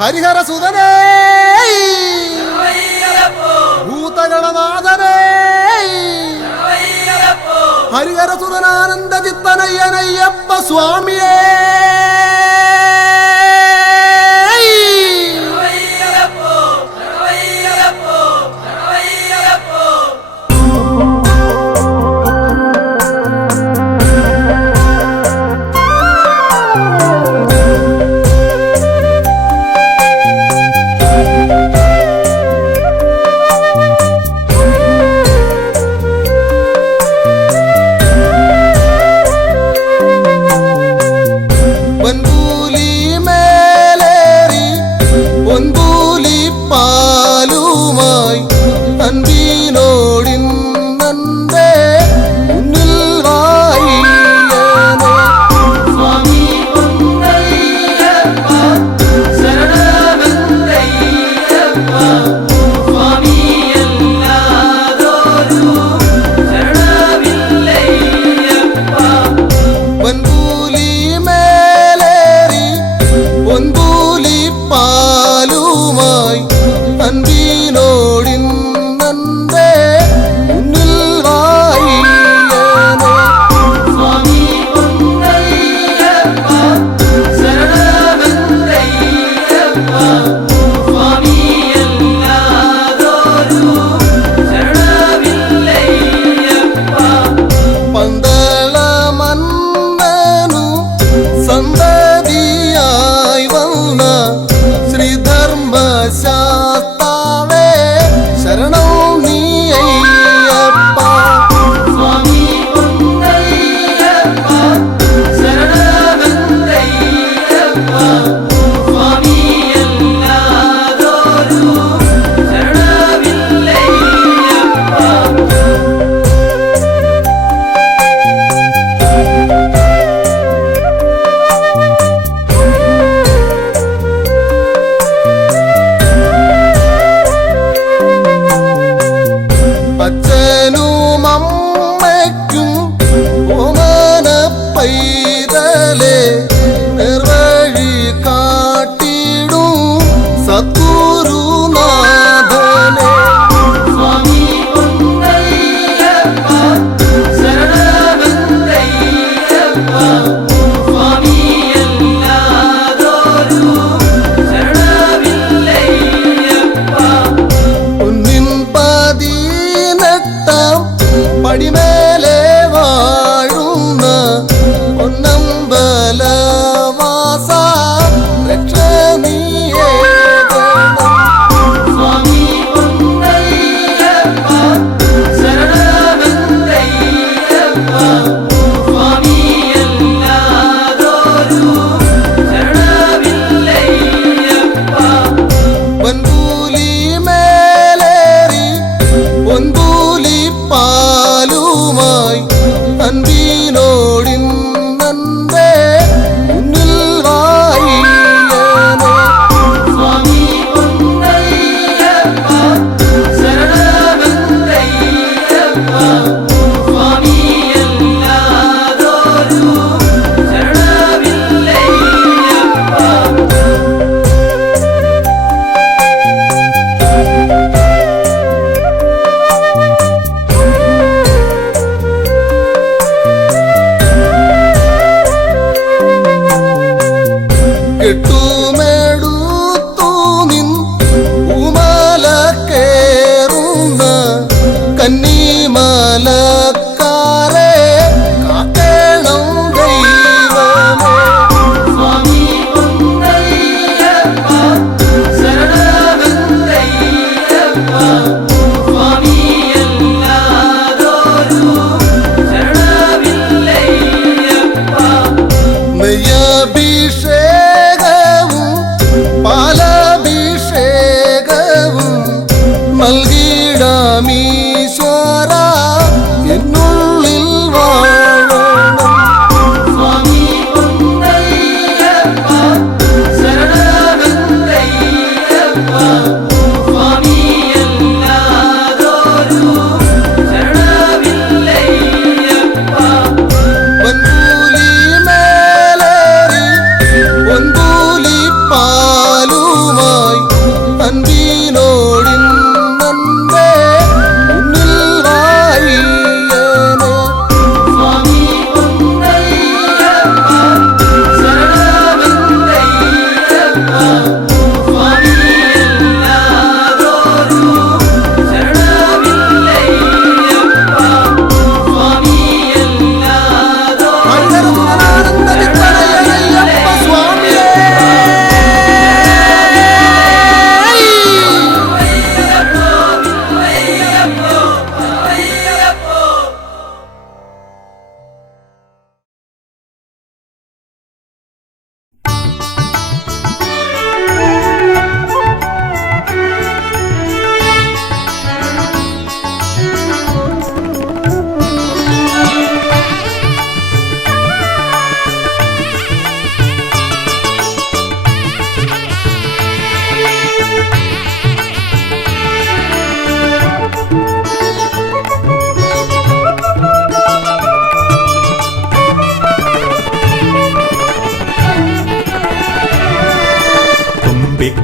ഹരിഹരസുതനേ ഭൂതഗണനാഥനേ ഹരിഹരസുതനാനന്ദ ചിത്തനയ്യനയ്യപ്പ സ്വാമിയേ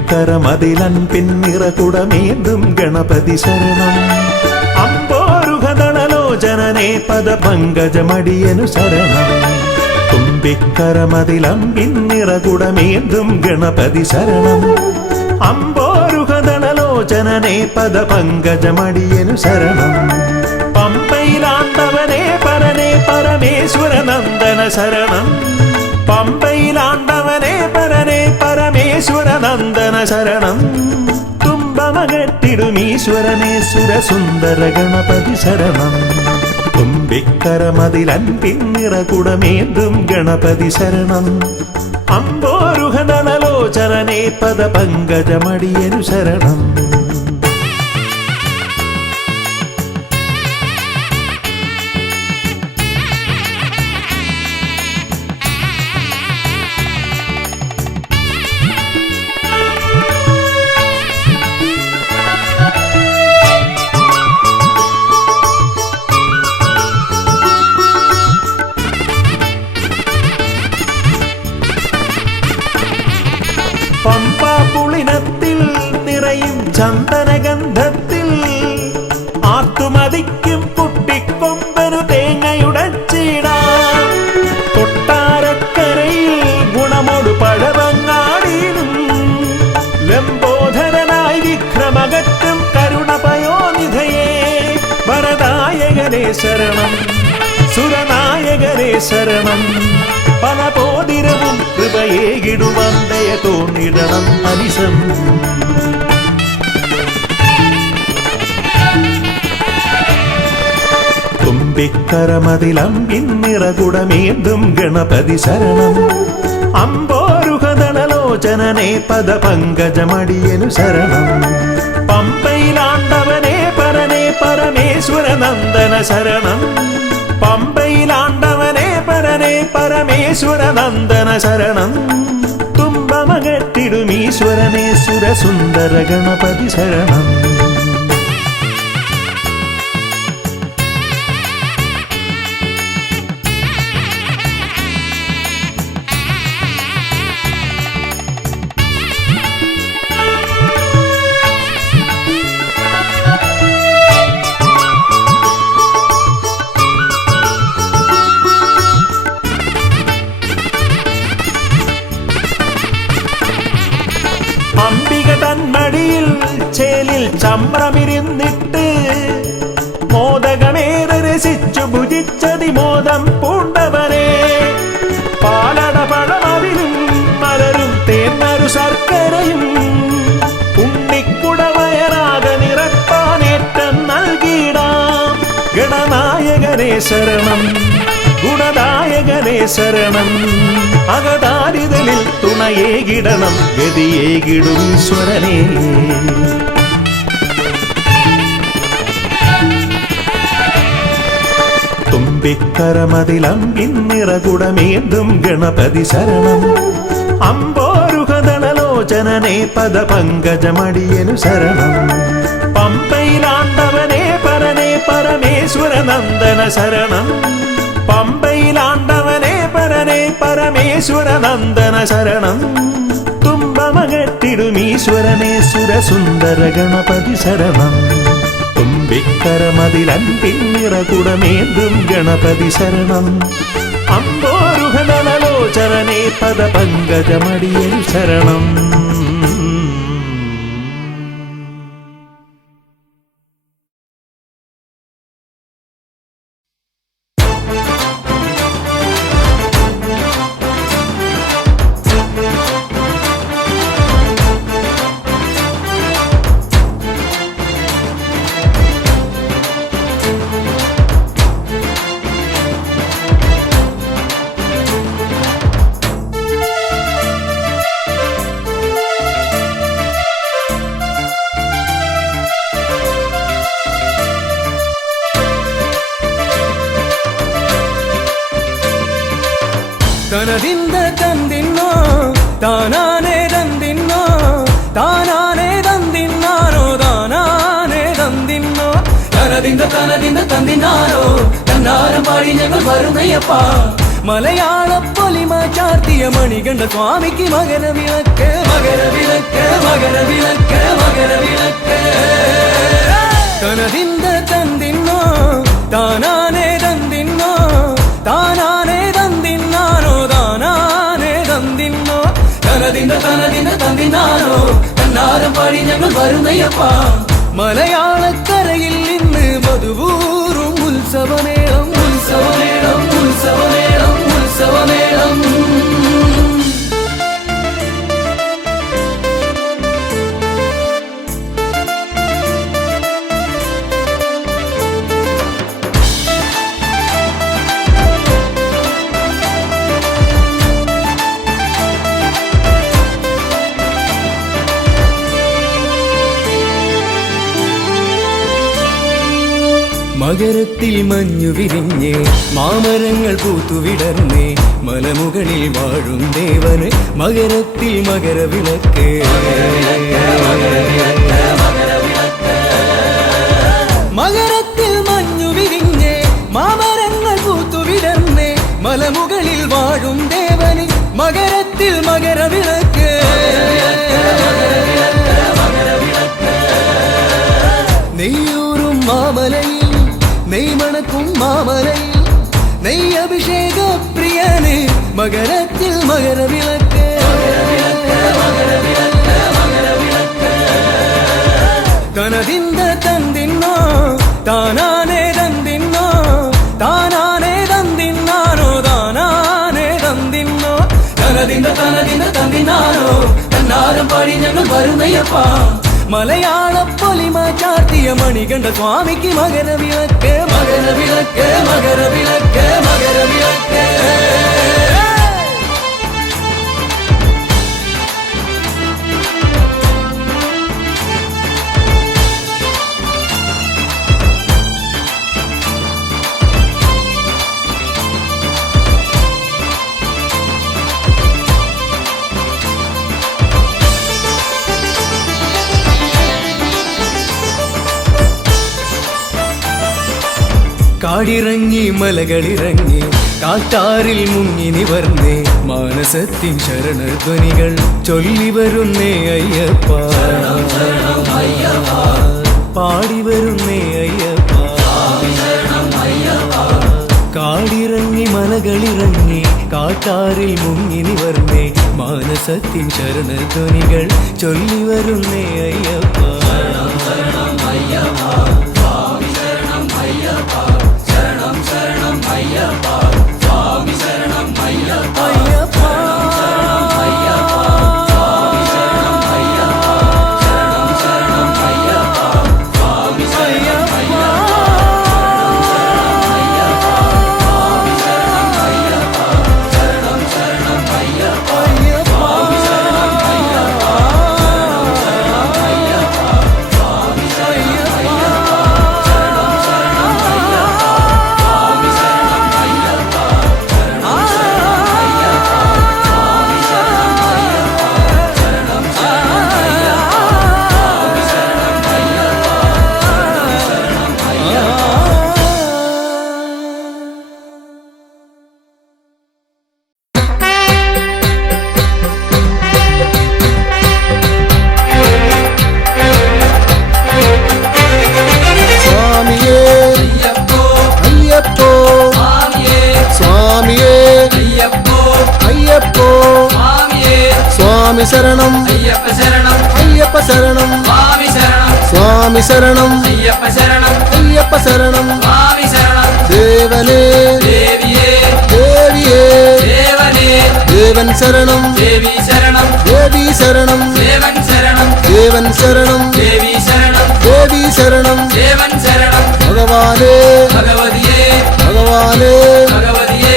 തുമ്പിക്കരമതിലൻപിൻ നിറകുടമേന്തും ഗണപതി ശരണം. അമ്പോരുഹദളലോചനനേ പദപങ്കജമടിയനു ശരണം. തുമ്പിക്കരമതിലൻപിൻ നിറകുടമേന്തും ഗണപതി ശരണം. അമ്പോരുഹദളലോചനനേ പദപങ്കജമടിയനു ശരണം. പമ്പയിലാണ്ടവനേ പരനേ പരമേശ്വരനന്ദന ശരണം. പമ്പയിലാണ്ടവനേ പരനേ പരമേശ്വരനന്ദന ശരണം. തുമ്പമകട്ടിടുമീശ്വരനേ സുരസുന്ദര ഗണപതി ശരണം. തുമ്പിക്കരമതിലൻപിൻ നിറകുടമേന്തും ഗണപതി ശരണം. അമ്പോരുഹദളലോചനനേ പദപങ്കജമടിയനു ശരണം. പമ്പാപുളിനത്തിൽ നിറയും ചന്ദനഗന്ധത്തിൽ ആത്തുമതിക്കും കുട്ടിക്കൊമ്പനു തേങ്ങയുടച്ചിടാം. കൊട്ടാരക്കരയിൽ ഗുണമോട് പഴവങ്ങാടിയിലും ലംബോധരനായി വിക്രമകറ്റും കരുണപയോനിധയേ വരദായകനേ ശരണം. സുരനായകനേ ശരണം. പല പോതിരവും കൃപയേകിടുവന്തയ തോന്നിടണം അനിശം. തുമ്പിക്കരമതിലൻപിൻ നിറകുടമേന്തും ഗണപതി ശരണം. അമ്പോരുഹദളലോചനനേ പദപങ്കജമടിയനു ശരണം. പമ്പയിലാണ്ടവനേ പരനേ പരമേശ്വരനന്ദന ശരണം. പമ്പയിലാണ്ടവനേ പരനേ പരമേശ്വരനന്ദന ശരണം. തുമ്പമകട്ടിടുമീശ്വരനേ സുരസുന്ദര ഗണപതി ശരണം. അംബിക തന്മടിയിൽ ചേലിൽ ചമ്രമിരുന്നിട്ട് മോദകമേറെ രസിച്ചു ഭുജിച്ചതിമോദം പൂണ്ടവനെ. പാലടപഴമവിലും മലരും തേന്നരു ശർക്കരയും ഉണ്ണിക്കുടവയറാക നിറപ്പാനേറ്റം നൽകിയിടാം. ഗണനായകനേ ശരണം. ഗുണദായകനേ ശരണം. അകതാരിതലിൽ തുണയേകിടണം ഗതിയേകിടും ഈശ്വരനേ. തുമ്പിക്കരമതിലൻപിൻ നിറകുടമേന്തും ഗണപതി ശരണം. അമ്പോരുഹദളലോചനനേ പദപങ്കജമടിയനു ശരണം. പമ്പയിലാണ്ടവനേ പരനേ പരമേശ്വരനന്ദന ശരണം. പമ്പയിലാണ്ടവനേ പരനേ പരമേശ്വരനന്ദന ശരണം. തുമ്പമകട്ടിടുമീശ്വരനേ സുരസുന്ദര ഗണപതി ശരണം. തുമ്പിക്കരമതിലൻപിൻ നിറകുടമേന്തും ഗണപതി ശരണം. അമ്പോരുഹദളലോചനനേ പദപങ്കജമടിയനു ശരണം. തനതിന്ദ തന്തിന്നോ താനാനേ തന്തിന്നോ താനാനേ തന്തിന്നാനോ താനാനേ തന്തിന്നോ തനതിന്ദ തനതിന്ദ തന്തിന്നാനോ തന്നാരം പാടി ഞങ്ങൾ വരുന്നയ്യപ്പ മലയാള പൊലിമ ചാർത്തിയ മണികണ്ഠ സ്വാമിക്ക് മകരവിളക്ക് മകരവിളക്ക് മകരവിളക്ക് മകരവിളക്ക് തനതിന്ത തന്തിന്നോ താനാനേ തന്തിന്നോ താനാനേ തന്തിന്നാനോ താനാനേ തന്തിന്നോ തനതിന്ത തന്തിന്നാനോ കണ്ണാരം പാടി ഞങ്ങൾ വരുന്നയ്യപ്പ മലയാളക്കരയിൽ ഇന്ന് മധുവൂറും ഉത്സവമേളം ഉത്സവമേളം ഉത്സവമേളം ഉത്സവമേളം മകരത്തിൽ മഞ്ഞു വിരിഞ്ഞ് മാമരങ്ങൾ പൂത്തുവിടർന്ന് മലമുകളിൽ വാഴും ദേവന് മകരത്തിൽ മകരവിളക്ക് മകരത്തിൽ മഞ്ഞു വിരിഞ്ഞ് മാമരങ്ങൾ പൂത്തുവിടർന്ന് മലമുകളിൽ വാഴും ദേവന് മകരത്തിൽ മകരവിളക്ക് നെയ്യൂറും മാമലയിൽ നെയ് മണക്കും മാമലയിൽ നെയ് അഭിഷേക പ്രിയന് മകരത്തിൽ മകരവിളക്ക് തനതിന്ത തന്തിന്നോ താനാനേ തന്തിന്നോ താനാനേ തന്തിന്നാനോ താനാനേ തന്തിന്നോ തനതിന്ത തന്തിന്നാനോ കണ്ണാരം പാടി ഞങ്ങൾ വരുന്നയ്യപ്പ മലയാള പൊലിമ ചാർത്തിയ മണികണ്ഠ സ്വാമിക്ക് മകരവിളക്ക് മകരവിളക്ക് മകരവിളക്ക് മകരവിളക്ക് കാടിറങ്ങി മലകളിറങ്ങി കാട്ടാറിൽ മുങ്ങി നിവർന്നേ മാനസത്തിൻ ശരണധ്വനികൾ ചൊല്ലി വരുന്നേ അയ്യപ്പ പാടി വരുന്നേ അയ്യപ്പ കാടിറങ്ങി മലകളിറങ്ങി കാട്ടാറിൽ മുങ്ങി നിവർന്നേ മാനസത്തിൻ ശരണധ്വനികൾ ചൊല്ലി വരുന്നേ അയ്യപ്പ ശരണം ശരണം അയ്യപ്പ സ്വാമി ശരണം അയ്യപ്പ അയ്യപ്പ ശരണം അയ്യപ്പ സ്വാമി ശരണം അയ്യപ്പ ശരണം ശരണം അയ്യപ്പ സ്വാമി ശരണം അയ്യപ്പ സ്വാമി ശരണം അയ്യപ്പ ശരണം ശരണം അയ്യപ്പ സ്വാമി ശരണം അയ്യപ്പ ശരണം അയ്യപ്പ സ്വാമി ശരണം അയ്യപ്പ സ്വാമി ശരണം അയ്യപ്പ ശരണം അയ്യപ്പ ശരണം സ്വാമി ശരണം സ്വാമി ശരണം അയ്യപ്പ ശരണം അയ്യപ്പ ശരണം സ്വാമി ശരണം ദേവനേ ദേവിയേ ദേവിയേ ദേവനേ ദേവൻ ശരണം ദേവി ശരണം ദേവി ശരണം ദേവൻ ശരണം ദേവൻ ശരണം ദേവി ശരണം ദേവി ശരണം ദേവൻ ശരണം ഭഗവാനേ ഭഗവതിയേ ഭഗവാനേ ഭഗവതിയേ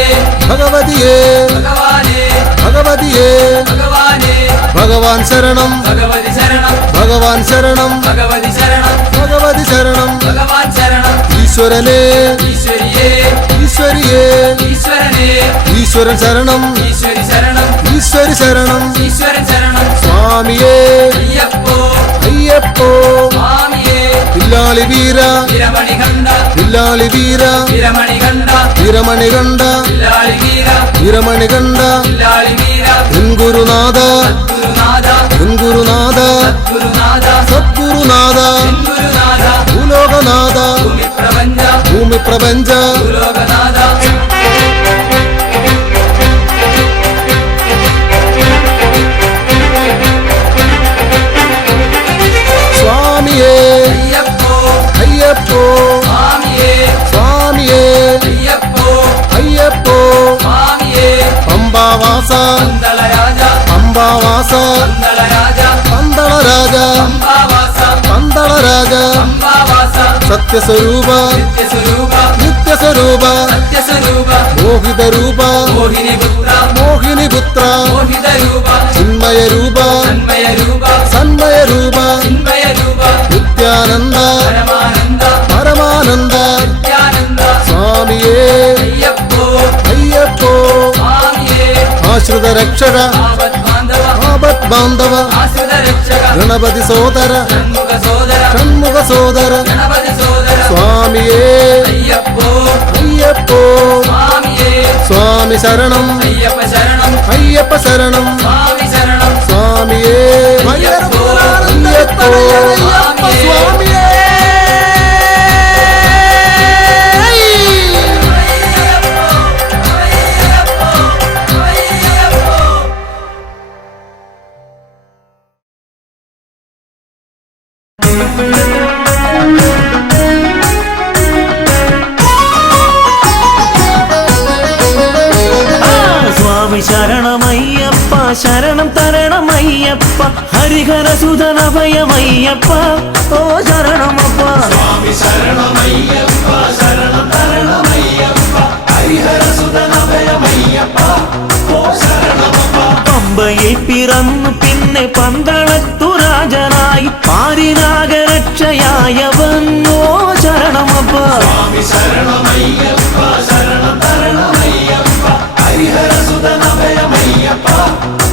ഭഗവതിയേ ഭഗവാനേ ഭഗവതിയേ ഭഗവാനേ ഭഗവാൻ ശരണം ഭഗവതി ശരണം ഭഗവാൻ ശരണം ഭഗവതി ശരണം ഭഗവതി ശരണം ഭഗവാൻ ശരണം ഈശ്വരനേ ഈശ്വരിയേ ഈശ്വരിയേ ഈശ്വരനേ ഈശ്വരൻ ശരണം ഈശ്വരി ശരണം ഈശ്വരി ശരണം ഈശ്വരൻ ശരണം സ്വാമിയേ അയ്യപ്പോ അയ്യപ്പോ സ്വാമിയേ വില്ലാളി വീര വീരമണി കണ്ട വില്ലാളി വീര വീരമണി കണ്ട വീരമണി കണ്ട വില്ലാളി വീര വീരമണി കണ്ട വില്ലാളി വീര എൻ ഗുരുനാഥ ഗുരുനാഥ എൻ ഗുരുനാഥ ഗുരുനാഥ സദ്ഗുരുനാഥ ഗുരുനാഥ ഭൂലോകനാഥ ഭൂമി പ്രപഞ്ച ഭൂലോകനാഥ സ്വാമിയേ അയ്യപ്പോ അയ്യപ്പോ സ്വാമിയേ സ്വാമിയേ അയ്യപ്പോ അയ്യപ്പോ സ്വാമിയേ പമ്പാവാസ പന്തളരാജ പമ്പാവാസ പന്തളരാജ പന്തളരാജ പമ്പാവാസ പന്തളരാജ പമ്പാവാസ സത്യസ്വരൂപ നിത്യസ്വരൂപ നിത്യസ്വരൂപ സത്യസ്വരൂപ മോഹിതരൂപ മോഹിനിപുത്ര മോഹിനിപുത്ര മോഹിതരൂപ ചിന്മയരൂപ തന്മയരൂപ സന്മയരൂപ ചിന്മയരൂപ നിത്യാനന്ദ പരമാനന്ദ പരമാനന്ദ നിത്യാനന്ദ സ്വാമിയേ അയ്യപ്പോ അയ്യപ്പോ സ്വാമിയേ ആശ്രിത രക്ഷക ആപദ്ബാന്ധവ ആപത് ബാന്ധവ ആശ്രിത രക്ഷക ഗണപതി സോദര ഷൺമുഖ സോദര ഷൺമുഖ സോദര ഗണപതി സോദര സ്വാമിയേ അയ്യപ്പോ അയ്യപ്പോ സ്വാമിയേ സ്വാമി ശരണം അയ്യപ്പ ശരണം അയ്യപ്പ ശരണം സ്വാമി ശരണം സ്വാമിയേ അയ്യപ്പോ അയ്യപ്പോ സ്വാമിയേ സ്വാമി ശരണമയ്യപ്പ ശരണം തരണമയ്യപ്പ ഹരിഹരസുതനഭയമയ്യപ്പ ഓ ശരണമപ്പ സ്വാമി ശരണമയ്യപ്പ ശരണം തരണമയ്യപ്പ ഹരിഹരസുതനഭയമയ്യപ്പ ഓ ശരണമപ്പ പമ്പയിൽ പിറന്നു പിന്നെ പന്തളത്തു രാജനായി പാരിനാഗരക്ഷയായവൻ ഓ ശരണമപ്പ സ്വാമി ശരണമയ്യപ്പ ശരണം തരണമയ്യപ്പ ഹരിഹരസുതനഭയമയ്യപ്പ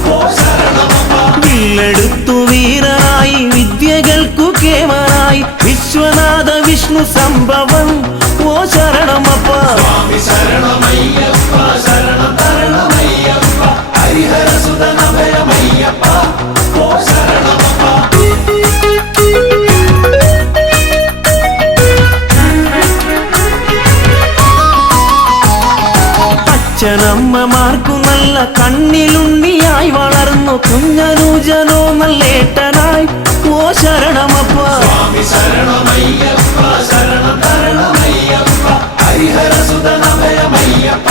ഓ ശരണമപ്പ വില്ലെടുത്തു വീരനായി വിദ്യകൾക്കു കേമനായി വിശ്വനാഥ വിഷ്ണു സംഭവം ഓ ശരണമപ്പ സ്വാമി ശരണമയ്യപ്പ ശരണം തരണമയ്യപ്പ ഹരിഹരസുതനഭയമയ്യപ്പ ഓ ശരണമപ്പ അച്ഛനമ്മമാർക്കു നല്ല കണ്ണിലുണ്ണിയായി വളർന്നു കുഞ്ഞനൂജനോ നല്ലേട്ടനായി ഓ ശരണമപ്പ സ്വാമി ശരണമയ്യപ്പ ശരണം തരണമയ്യപ്പ ഹരിഹരസുതനഭയമയ്യപ്പ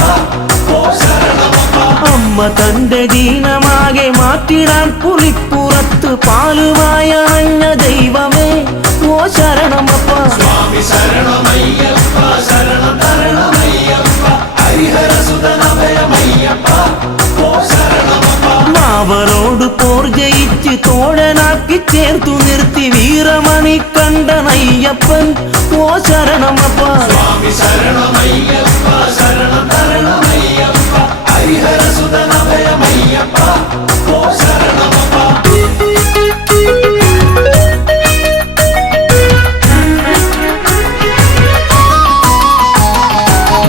ഓ ശരണമപ്പ അമ്മ തന്റെ ദീനമാകെ മാറ്റിടാൻ പുലിപ്പുറത്ത് പാലുമായ അഞ്ഞ ദൈവമേ ഓ ശരണമപ്പ സ്വാമി ശരണമയ്യപ്പ ശരണം തരണമയ്യപ്പ ഹരിഹരസുതനഭയമയ്യപ്പ ഓ ശരണമപ്പ മാവരോട് പോർ ജയിച്ച് തോഴനാക്കി ചേർത്തു നിർത്തി വീരമണി കണ്ടനയ്യപ്പൻ ഓ ശരണമപ്പ സ്വാമി ശരണമയ്യപ്പ ശരണം തരണമയ്യപ്പ ഹരിഹരസുതനഭയമയ്യപ്പ ഓ ശരണമപ്പ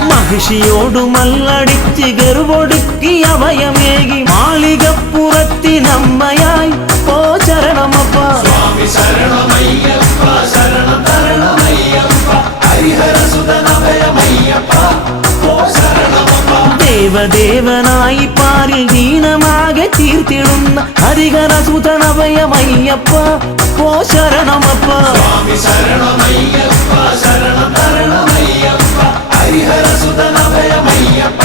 മഹിഷിയോടു മല്ലടിച്ച് ഗർവൊടുക്കി അഭയമേകി മാളികപ്പുറത്തിനമ്മയായി ഓ ശരണമപ്പ സ്വാമി ശരണമയ്യപ്പ ശരണം തരണമയ്യപ്പ ഹരിഹരസുതനഭയമയ്യപ്പ ഓ ശരണമപ്പ ദേവദേവനായി പാരിൽ ദീനമാകെ തീർത്തിടുന്ന ഹരിഹരസുതനഭയമയ്യപ്പ ഓ ശരണമപ്പ സ്വാമി ശരണമയ്യപ്പ ശരണം തരണമയ്യപ്പ ഹരിഹരസുതനഭയമയ്യപ്പ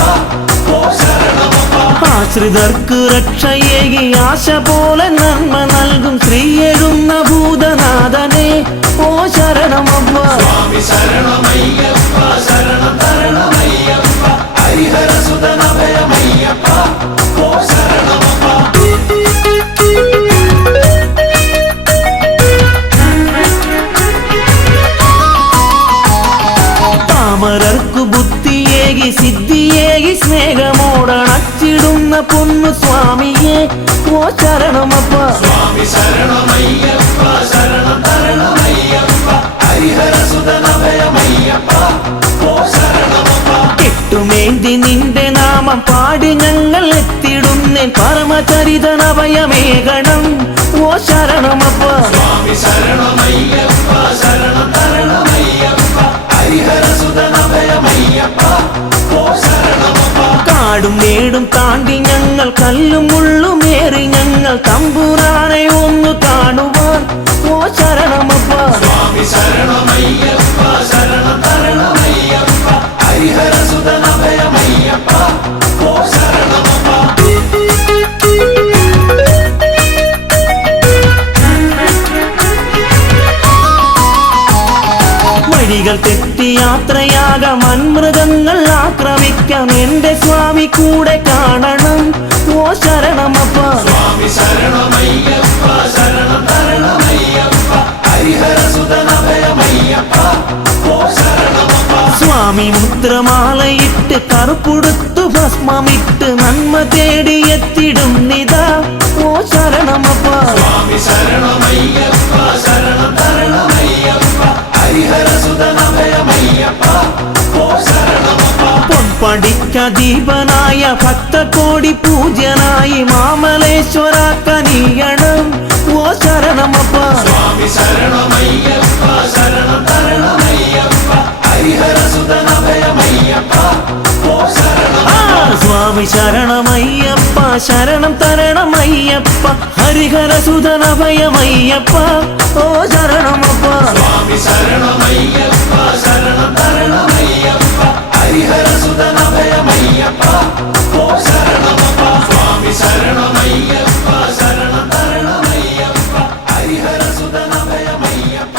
ഓ ശരണമപ്പ ആശ്രിതർക്ക് രക്ഷയേകി ആശ പോലെ നന്മ നൽകും ശ്രീയെഴുന്ന ഭൂതനാഥനെ ഓ ശരണമപ്പ സ്വാമി ശരണമയ്യപ്പ ശരണം തരണമയ്യപ്പ ഹരിഹരസുതനഭയമയ്യപ്പ ഓ ശരണമപ്പ താമരർക്കു ബുദ്ധിയേകി സിദ്ധിയേകി സ്നേഹമോടണച്ചിടുന്ന പൊന്നു സ്വാമിയെ ഓ ശരണമപ്പ സ്വാമി ശരണമയ്യപ്പ ശരണം തരണമയ്യപ്പ ഹരിഹരസുതനഭയമയ്യപ്പ ഓ ശരണമപ്പ കെട്ടുമേന്തി നിന്റെ നാമം പാടി ഞങ്ങൾ എത്തിടുന്നേ പരമചരിതനഭയമേകണം ഓ ശരണമപ്പ സ്വാമി ശരണമയ്യപ്പ ശരണം തരണമയ്യപ്പ ഹരിഹരസുതനഭയമയ്യപ്പ ഓ ശരണമപ്പ കാടും മേടും താണ്ടി ഞങ്ങൾ കല്ലും മുള്ളുമേറി ഞങ്ങൾ തമ്പുരാനെ ഒന്ന് കാണുവാൻ ഓ ശരണമപ്പ സ്വാമി ശരണമയ്യപ്പ ശരണം തരണമയ്യപ്പ ഹരിഹരസുതനഭയമയ്യപ്പ ഓ ശരണമപ്പ വഴികൾ തെറ്റി യാത്രയാകാം വൻമൃഗങ്ങൾ ആക്രമിക്കാം എന്റെ സ്വാമി കൂടെ കാണണം ഓ ശരണമപ്പ സ്വാമി ശരണമയ്യപ്പ ശരണം തരണമയ്യപ്പ ഹരിഹരസുതനഭയമയ്യപ്പ ഓ ശരണമപ്പ സ്വാമി മുദ്രമാലയിട്ട് കറുപ്പുടുത്തു ഭസ്മമിട്ട് നന്മ തേടി എത്തിടും നിതാ ഓ ശരണമപ്പ സ്വാമി ശരണമയ്യപ്പ ശരണം തരണമയ്യപ്പ ഹരിഹരസുതനഭയമയ്യപ്പ ഓ ശരണമപ്പ പൊൻപടിക്ക ദീപനായ ഭക്തകോടി പൂജ്യനായി മാമലേശ്വര കനിയണം ഓ ശരണമപ്പ സ്വാമി ശരണമയ്യപ്പ ശരണം തരണമയ്യപ്പ ഹരിഹരസുതനഭയമയ്യപ്പ ഓ ശരണമപ്പ സ്വാമി ശരണമയ്യപ്പ ശരണം തരണമയ്യപ്പ ഹരിഹരസുതനഭയമയ്യപ്പ ഓ ശരണമപ്പ സ്വാമി ശരണമയ്യപ്പ ശരണം തരണമയ്യപ്പ ഹരിഹരസുതനഭയമയ്യപ്പ ഓ ശരണമപ്പ സ്വാമി ശരണമയ്യപ്പ ശരണം തരണമയ്യപ്പ ഹരിഹരസുതനഭയമയ്യപ്പ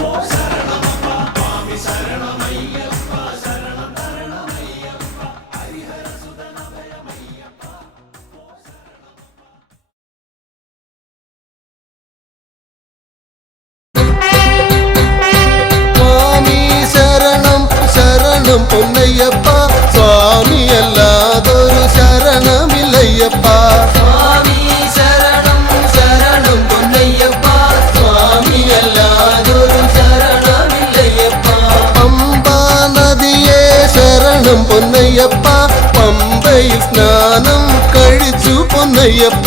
ഓ ശരണമപ്പ സ്വാമി ശരണമയ്യപ്പ ശരണം തരണമയ്യപ്പ ഹരിഹരസുതനഭയമയ്യപ്പ ഓ സ്വാമി ശരണം ശരണം പൊന്നയ്യപ്പ സ്വാമിയല്ലാതൊരു ശരണമില്ലയ്യപ്പ സ്വാമി ശരണം ശരണം പൊന്നയ്യപ്പ സ്വാമിയല്ലാതൊരു ശരണമില്ലയ്യപ്പ പമ്പാ നദിയെ ശരണം പൊന്നയ്യപ്പ പമ്പയിൽ സ്നാനം കഴിച്ചു പൊന്നയ്യപ്പ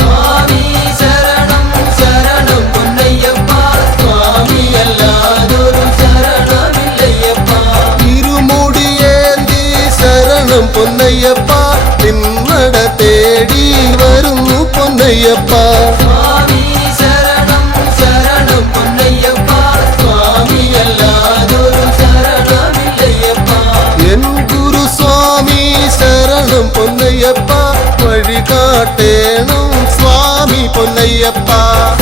സ്വാമി ശരണം ശരണം പൊന്നയ്യപ്പ സ്വാമിയല്ലാതൊരു ശരണമില്ലയ്യപ്പ ഇരുമുടിയേന്തി ശരണം പൊന്നയ്യപ്പ നിന്നട തേടി വരുന്നു പൊന്നയ്യപ്പ സ്വാമി ശരണം ശരണം പൊന്നയ്യപ്പ സ്വാമിയല്ലാതൊരു ശരണമില്ലയ്യപ്പ എൻ ഗുരുസ്വാമി ശരണം പൊന്നയ്യപ്പ വഴി കാട്ടേണം സ്വാമി പൊന്നയ്യപ്പ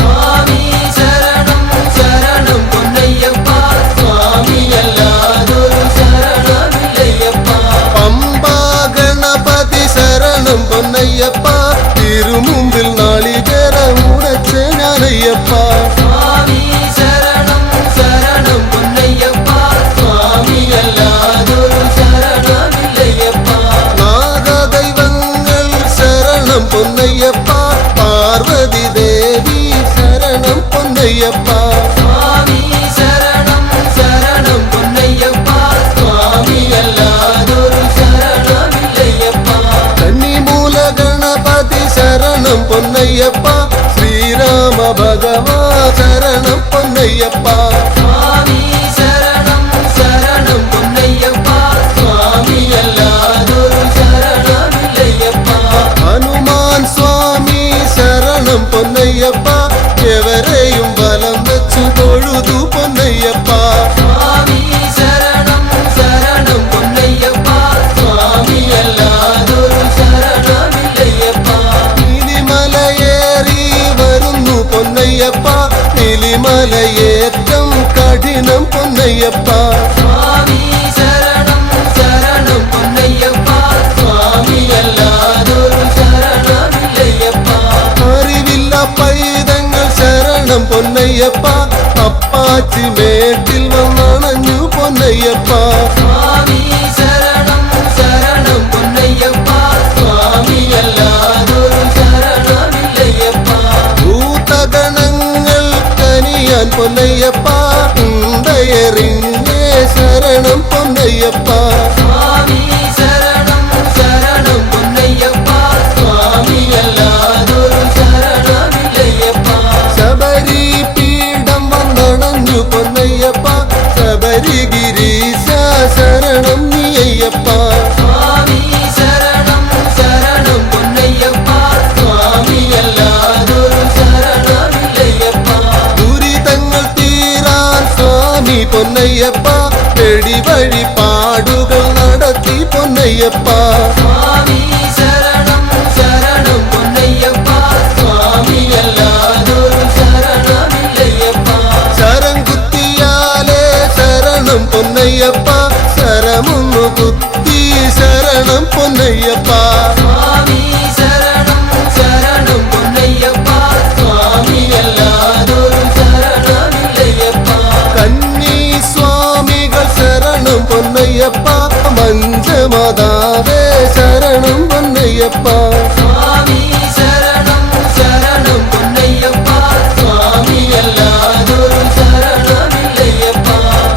സ്വാമി ശരണം ശരണം പൊന്നയ്യപ്പ സ്വാമിയല്ലാതൊരു ശരണമില്ലയ്യപ്പ പമ്പാ ഗണപതി ശരണം പൊന്നയ്യപ്പ തിരുമുമ്പിൽ നാളികേരം ഉടച്ച ഞാനയ്യപ്പ സ്വാമി ശരണം ശരണം പൊന്നയ്യപ്പ സ്വാമിയല്ലാതൊരു ശരണമില്ലയ്യപ്പ നാഗദൈവങ്ങൾ ശരണം പൊന്നയ്യപ്പ പാർവതി ദേവി ശരണം പൊന്നയ്യപ്പ സ്വാമി ശരണം ശരണം പൊന്നയ്യപ്പ സ്വാമിയല്ലാതൊരു ശരണമില്ലയ്യപ്പ കന്നിമൂല ഗണപതി ശരണം പൊന്നയ്യപ്പ ശ്രീരാമ ഭഗവാ ശരണം പൊന്നയ്യപ്പ സ്വാമി ശരണം ശരണം പൊന്നയ്യപ്പ സ്വാമിയല്ലാതൊരു ശരണമില്ലയ്യപ്പ ഹനുമാൻ സ്വാമി ശരണം പൊന്നയ്യപ്പ എവരെയും വലം വെച്ചു തൊഴുതു പൊന്നയ്യപ്പ സ്വാമി ശരണം ശരണം പൊന്നയ്യപ്പ സ്വാമിയല്ലാതൊരു ശരണമില്ലയ്യപ്പ നീലിമലയേറി വരുന്നു പൊന്നയ്യപ്പ നീലിമലയേറ്റം കഠിനം പൊന്നയ്യപ്പ സ്വാമി ശരണം ശരണം പൊന്നയ്യപ്പ സ്വാമിയല്ലാതൊരു ശരണമില്ലയ്യപ്പ അറിവില്ല പൈതങ്ങൾ ശരണം പൊന്നയ്യപ്പ അപ്പാച്ചി മേട്ടിൽ വന്നണഞ്ഞു പൊന്നയ്യപ്പ സ്വാമി ശരണം ശരണം പൊന്നയ്യപ്പ സ്വാമിയല്ലാതൊരു ശരണമില്ലയ്യപ്പ ഭൂതഗണങ്ങൾ കനിയാൻ പൊന്നയ്യപ്പ പൊന്നയ്യപ്പ സ്വാമി ശരണം ശരണം പൊന്നയ്യപ്പ സ്വാമി അല്ലാതൊരു ശരണമില്ലയ്യപ്പ ശബരി പീഠം വന്നണഞ്ഞു പൊന്നയ്യപ്പ ശബരിഗിരീശ ശരണം നീ അയ്യപ്പ സ്വാമി ശരണം ശരണം പൊന്നയ്യപ്പ സ്വാമി അല്ലാതൊരു ശരണമില്ലയ്യപ്പ ദുരിതങ്ങൾ തീരാൻ സ്വാമി പൊന്നയ്യപ്പ വെടി വഴിപാടുകൾ നടത്തി പൊന്നയ്യപ്പ സ്വാമി ശരണം ശരണം പൊന്നയ്യപ്പ സ്വാമി അല്ലാതൊരു ശരണമില്ലയ്യപ്പ ശരം കുത്തിയാലേ ശരണം പൊന്നയ്യപ്പ ശരമൊന്നു കുത്തി ശരണം പൊന്നയ്യപ്പ സ്വാമി ശരണം ശരണം പൊന്നയ്യപ്പ സ്വാമി അല്ലാതൊരു ശരണമില്ലയ്യപ്പ കന്നി സ്വാമികൾ ശരണം പൊന്നയ്യപ്പ മഞ്ചമാതാവേ ശരണം പൊന്നയ്യപ്പ സ്വാമി ശരണം ശരണം പൊന്നയ്യപ്പ സ്വാമി അല്ലാതൊരു ശരണമില്ലയ്യപ്പ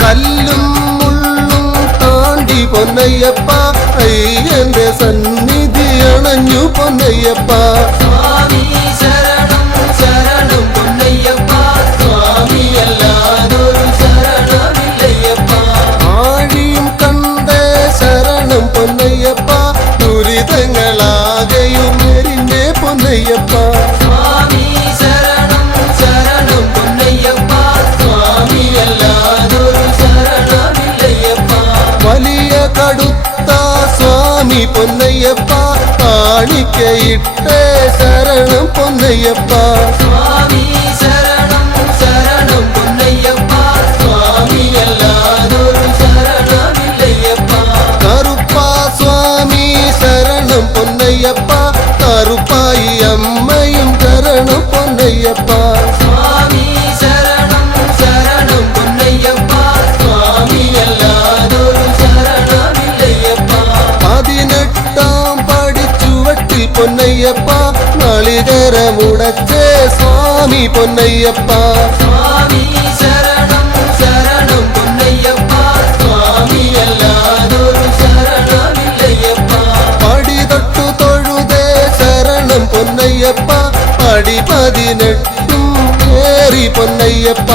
കല്ലും മുള്ളും താണ്ടി പൊന്നയ്യപ്പ അയ്യന്റെ സന്നിധി അണഞ്ഞു പൊന്നയ്യപ്പ സ്വാമി ശരണം ശരണം പൊന്നയ്യപ്പ സ്വാമി അല്ലാതൊരു ശരണമില്ലയ്യപ്പ ആഴിയും കണ്ടേ ശരണം പൊന്നയ്യപ്പ ദുരിതങ്ങളാകെയും എരിഞ്ഞേ പൊന്നയ്യപ്പ സ്വാമി ശരണം ശരണം പൊന്നയ്യപ്പ സ്വാമി അല്ലാതൊരു ശരണമില്ലയ്യപ്പ വലിയ കടുത്ത സ്വാമി പൊന്നയ്യപ്പ കാണിക്കയിട്ടേ ശരണം പൊന്നയ്യപ്പ സ്വാമി ശരണം ശരണം പൊന്നയ്യപ്പ സ്വാമി അല്ലാതൊരു ശരണമില്ലയ്യപ്പ കറുപ്പ സ്വാമി ശരണം പൊന്നയ്യപ്പ കറുപ്പായി അമ്മയും ശരണം പൊന്നയ്യപ്പ സ്വാമി ശരണം ശരണം പൊന്നയ്യപ്പ സ്വാമി അല്ലാതൊരു ശരണമില്ലയ്യപ്പ 18 പടിച്ചുവട്ടിൽ പൊന്നയ്യപ്പ നാളികേരമുടച്ചേ സ്വാമി പൊന്നയ്യപ്പ സ്വാമി ശരണം ശരണം പൊന്നയ്യപ്പ സ്വാമി അല്ലാതൊരു ശരണമില്ലയ്യപ്പ പടി തൊട്ടു തൊഴുതേ ശരണം പൊന്നയ്യപ്പ പടി 18 ഏറി പൊന്നയ്യപ്പ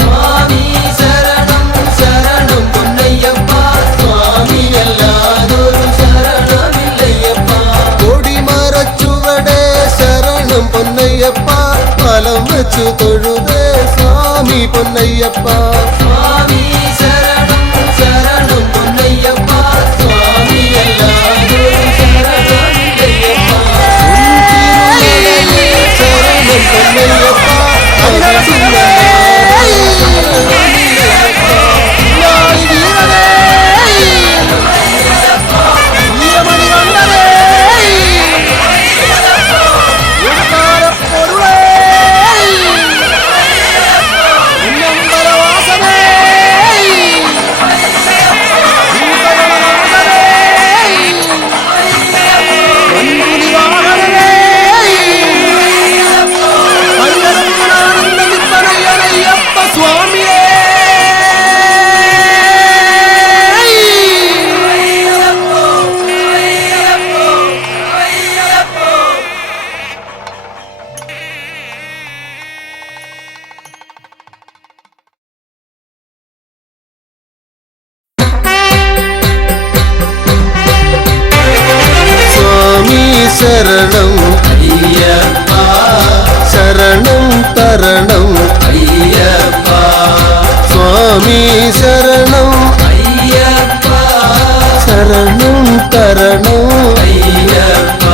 സ്വാമി ശരണം ശരണം പൊന്നയ്യപ്പ സ്വാമി അല്ലാതൊരു ശരണമില്ലയ്യപ്പ കൊടിമരച്ചുവടേ ശരണം പൊന്നയ്യപ്പ ഫലം വെച്ചു തൊഴുതേ സ്വാമി പൊന്നയ്യപ്പ സ്വാമി ശരണം ശരണം പൊന്നയ്യപ്പ സ്വാമി അല്ലാതൊരു ശരണമില്ലയ്യപ്പ ശരണം പൊന്നയ്യപ്പ ശരണം അയ്യപ്പ ശരണം തരണം അയ്യപ്പ സ്വാമി ശരണം അയ്യപ്പ ശരണം തരണം അയ്യപ്പ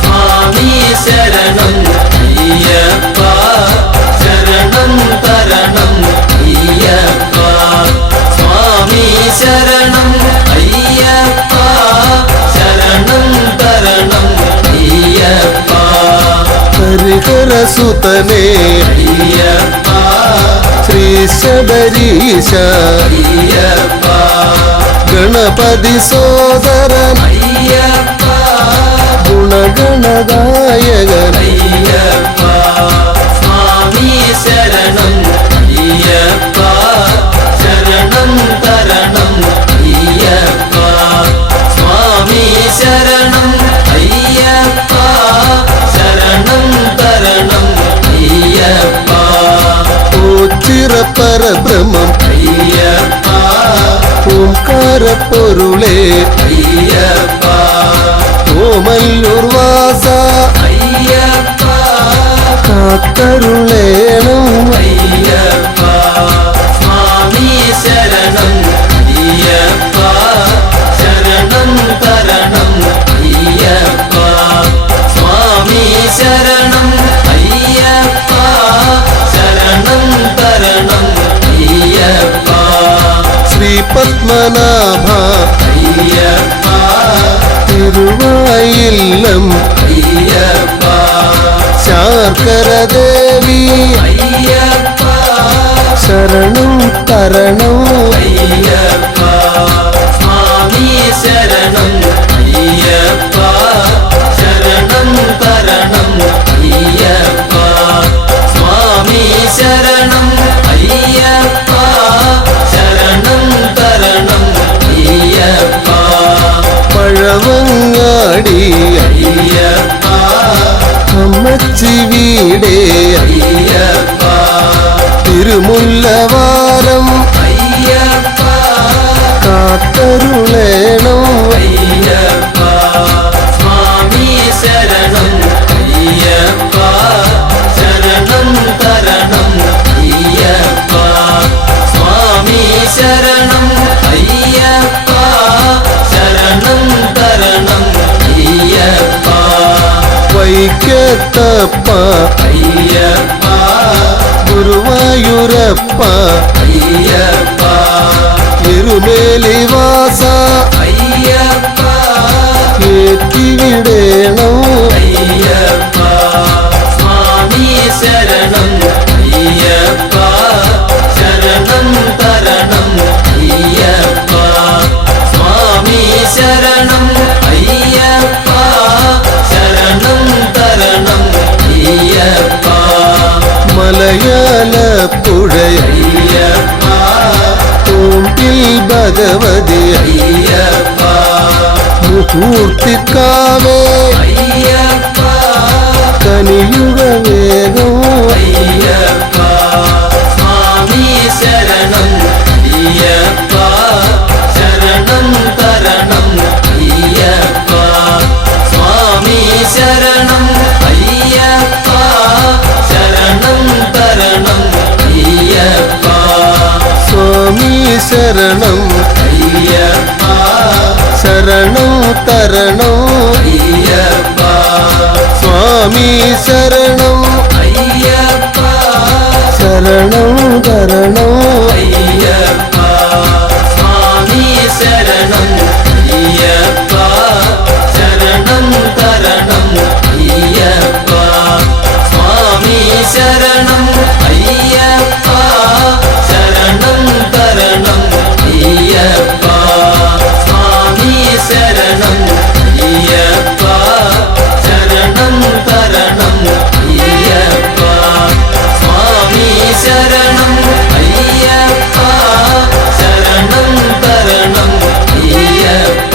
സ്വാമി ശരണം അയ്യപ്പ ശരണം തരണം അയ്യപ്പ സ്വാമി ശരണം അയ്യപ്പ ശരണം തരണം അയ്യപ്പ ഹരിഹരസുതനേ അയ്യപ്പ ശ്രീ ശബരീശ അയ്യപ്പ ഗണപതി സോദരൻ അയ്യപ്പ ഗുണഗണഗായകൻ അയ്യപ്പ സ്വാമി ശരണം അയ്യപ്പ ശരണം തരണം അയ്യപ്പ ശരണം അയ്യപ്പ ശരണം തരണം അയ്യപ്പ ഓച്ചിറപ്പരബ്രഹ്മം അയ്യപ്പ ഓംകാരപ്പൊരുളേ അയ്യപ്പ ഓമല്ലൂർ വാസ അയ്യപ്പ കാത്തരുളേണം അയ്യപ്പ സ്വാമി ശരണം അയ്യപ്പ ശരണം തരണം അയ്യപ്പ സ്വാമി ശരണം അയ്യപ്പ ശരണം തരണം അയ്യപ്പ ശ്രീപത്മനാഭ അയ്യപ്പ തിരുവായില്ലം അയ്യപ്പ ശാർക്കര ദേവി അയ്യപ്പ ശരണം തരണം അയ്യപ്പ സ്വാമി ശരണം അയ്യപ്പ ശരണം തരണം അയ്യപ്പ സ്വാമി ശരണം അയ്യപ്പ ശരണം തരണം അയ്യപ്പ പഴവങ്ങാടി അയ്യപ്പ അമ്മച്ചി വീടേ അയ്യപ്പ തിരുമുല്ലവാരം അയ്യപ്പ കാത്തരുളേണം അയ്യപ്പ സ്വാമി ശരണം അയ്യപ്പ ശരണം തരണം അയ്യപ്പ സ്വാമി ശരണം അയ്യപ്പ ശരണം തരണം അയ്യപ്പ വൈക്കത്തപ്പ അയ്യപ്പ ഗുരുവായൂരപ്പ അയ്യപ്പ എരുമേലി വാസ അയ്യപ്പ ഏറ്റിവിടേണം അയ്യപ്പ സ്വാമി ശരണം അയ്യപ്പ ശരണം തരണം അയ്യപ്പ സ്വാമി ശരണം അയ്യപ്പ ശരണം തരണം അയ്യപ്പ മലയാളപ്പുഴ അയ്യപ്പ ഓംപിൽ ഭഗവതി അയ്യപ്പ മുഹൂർത്തിക്കാവേ അയ്യപ്പ കനിയുക വേഗം അയ്യപ്പ സ്വാമി ശരണം അയ്യപ്പ ശരണം തരണം അയ്യപ്പ സ്വാമി ശരണം അയ്യപ്പ ശരണം തരണം അയ്യപ്പ സ്വാമി ശരണം അയ്യപ്പ ശരണം തരണം അയ്യപ്പ സ്വാമി ശരണം അയ്യപ്പ ശരണം തരണം അയ്യപ്പ സ്വാമി ശരണം അയ്യപ്പ ശരണം തരണം അയ്യപ്പ സ്വാമി ശരണം അയ്യപ്പ ശരണം തരണം അയ്യപ്പ സ്വാമി ശരണം അയ്യപ്പ ശരണം തരണം അയ്യപ്പ സ്വാമി ശരണം അയ്യപ്പ ശരണം തരണം അയ്യപ്പ ശരണം തരണം അയ്യപ്പ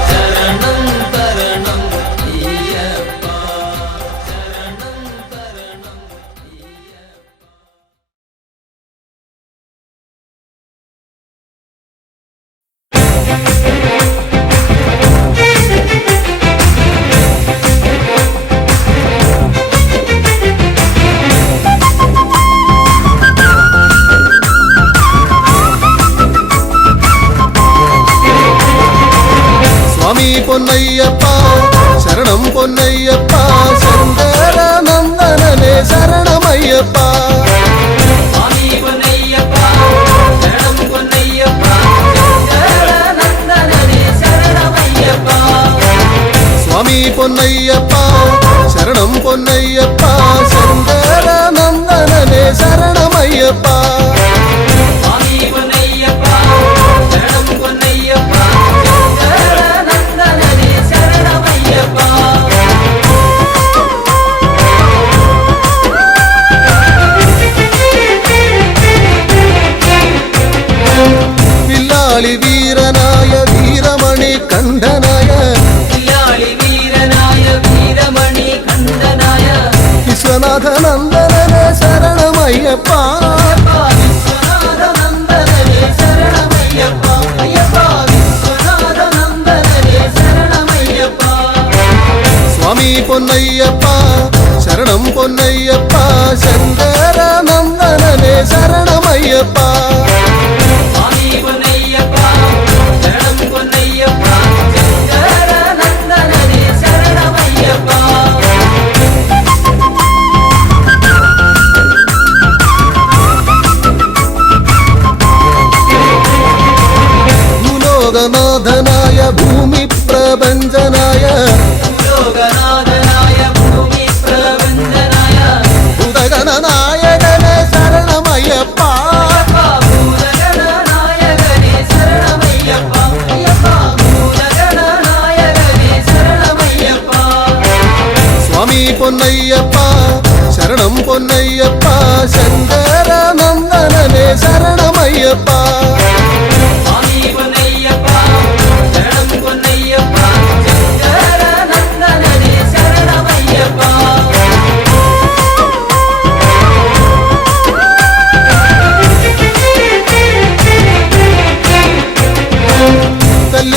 ശരണം തരണം അയ്യപ്പ സ്വാമി പൊന്നയ്യപ്പ ശരണം പൊന്നയ്യപ്പ ശങ്കരനന്ദനനെ ശരണമയ്യപ്പ സ്വാമി പൊന്നയ്യപ്പ ശരണം പൊന്നയ്യപ്പ ശരണനന്ദനനെ ശരണമയ്യപ്പ സ്വാമി പൊന്നയ്യപ്പ ശരണം പൊന്നയ്യപ്പ ശങ്കരനന്ദനനെ ശരണമയ്യപ്പ സ്വാമി പൊന്നയ്യപ്പ ശരണം പൊന്നയ്യപ്പ ശരണനന്ദനനെ ശരണമയ്യപ്പ വില്ലാളി വീരനായ വീരമണി കണ്ഠനായ നന്ദനനെ ശരണമയ്യപ്പ വിശ്വനാഥ നന്ദനനെ ശരണമയ്യപ്പ അയ്യപ്പ വിശ്വനാഥ നന്ദനനെ ശരണമയ്യപ്പ സ്വാമി പൊന്നയ്യപ്പ ശരണം പൊന്നയ്യപ്പ ശങ്കര നന്ദനനെ ശരണമയ്യപ്പ സ്വാമി പൊന്നയ്യപ്പ ശരണം പൊന്നയ്യപ്പ ശങ്കര നന്ദനനെ ശരണമയ്യപ്പ ഭൂലോകനാഥനായ ഭൂമി പ്രപഞ്ചനായ ലോകനാഥനായ ഭൂമി പ്രപഞ്ചനായ ഉദഗണനായകനെ ശരണമയ്യപ്പ ഭൂതഗണനായകനെ ശരണമയ്യപ്പ അയ്യപ്പ ഭൂതഗണനായകനെ ശരണമയ്യപ്പ സ്വാമി പൊന്നയ്യപ്പ ശരണം പൊന്നയ്യപ്പ ശങ്കര നന്ദനനെ ശരണമയ്യപ്പ സ്വാമി പൊന്നയ്യപ്പ ശരണം പൊന്നയ്യപ്പ ശങ്കര നന്ദനനെ ശരണമയ്യപ്പ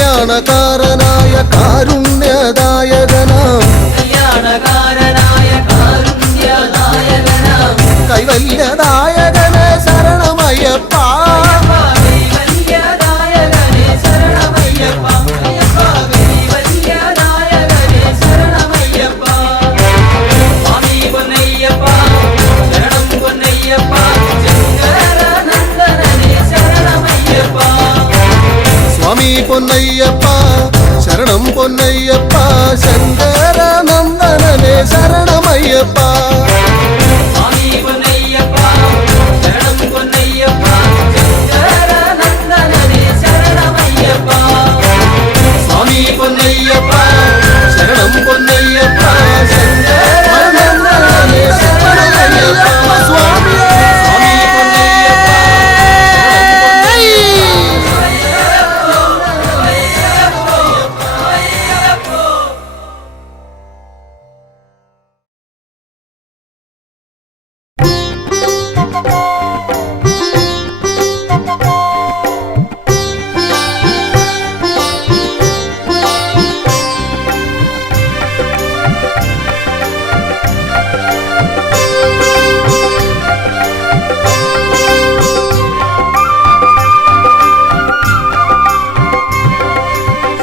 കല്യാണകാരനായ കാരുണ്യദായകനാം കല്യാണകാരനായ കാരുണ്യനായകനാം കൈവല്യദായകനെ ശരണമയ്യപ്പ കൈവല്യദായകനെ ശരണമയ്യപ്പ അയ്യപ്പ കൈവല്യദായകനെ ശരണമയ്യപ്പ സ്വാമി പൊന്നയ്യപ്പ ശരണം പൊന്നയ്യപ്പ ശങ്കര നന്ദനനെ ശരണമയ്യപ്പ സ്വാമി പൊന്നയ്യപ്പ ശരണം പൊന്നയ്യപ്പ ശങ്കര നന്ദനനെ ശരണമയ്യപ്പ സ്വാമി പൊന്നയ്യപ്പ ശരണം പൊന്നയ്യപ്പ ശങ്കര നന്ദനനെ ശരണമയ്യപ്പ സ്വാമി പൊന്നയ്യപ്പ ശരണം പൊന്നയ്യപ്പ ശങ്കര നന്ദനനെ ശരണമയ്യപ്പ സ്വാമിയേ സ്വാമി പൊന്നയ്യപ്പ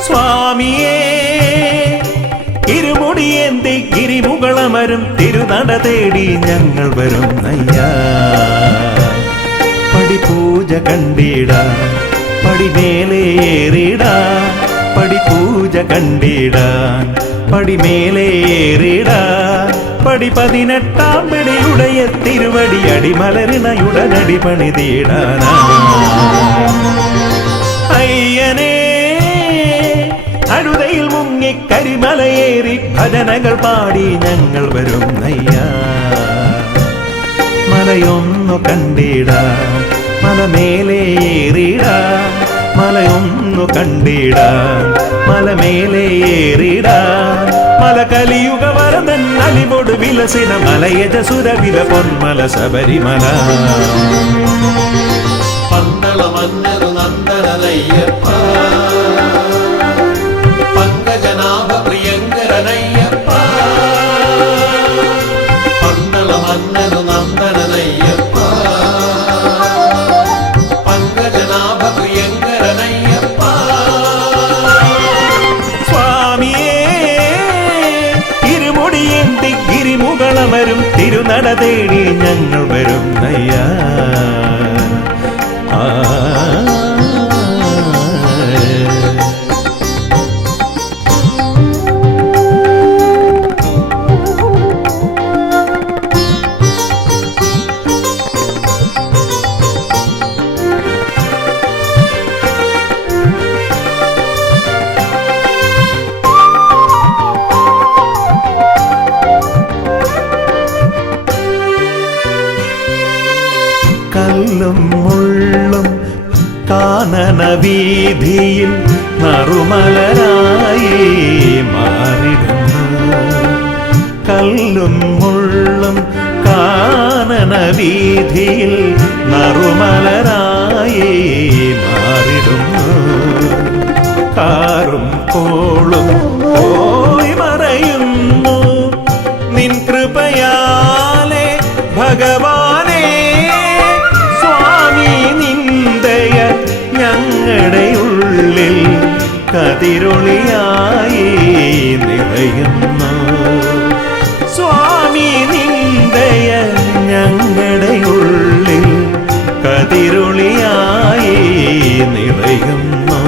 സ്വാമിയേ ഇരുമുടിയേന്തി ഗിരിമുകളമരും തിരുനട തേടി ഞങ്ങൾ വരുന്നയ്യാ പടിപൂജ കണ്ടിട പടിമേലേറിട പടിപൂജ കണ്ടിട പടിമേലേറിട പടി 18 പിടിയുടയ തിരുവടി അടിമലരിണയുടനടി പണിതീടാനാ അയ്യനേ അഴുതയിൽ മുങ്ങി കരിമലയേറി ഭജനകൾ പാടി ഞങ്ങൾ വരുന്നയ്യാ മലയൊന്നു കണ്ടിട മലമേലേറിട മലയൊന്നു കണ്ടിട മലമേലേറിട മല കലിയുഗ വരദൻ അലിവോട് വിലസിന മലയജസുരവില പൊന്മല ശബരിമല പന്തള മന്നരു നന്ദനയ്യപ്പ പങ്കജനാഭ പ്രിയങ്കരനയ്യപ്പ പന്തള മന്നരു നന്ദനയ്യപ്പ പങ്കജനാഭ പ്രിയങ്കരനയ്യപ്പ സ്വാമിയേ ഇരുമുടിയേന്തി ഗിരിമുകളമരും തിരുനട തേടി ഞങ്ങൾ വരുന്നയ്യാ കല്ലും മുള്ളും കാനന വീതിയിൽ നറുമലരായി മാറിടുന്നു. കല്ലും മുള്ളും വീതിയിൽ നറുമലരായി മാറിടുന്നു. കാറും കോളും പോയി മറയുന്നു നിൻ കൃപയാലെ ഭഗവാനേ. സ്വാമി നിന്ദയ ഞങ്ങളുടെ ഉള്ളിൽ കതിരൊളിയായി നിറയുന്നു. സ്വാമി നിന്ദയ ഞങ്ങളുടെ ഉള്ളിൽ കതിരൊളിയായി നിറയുന്നു.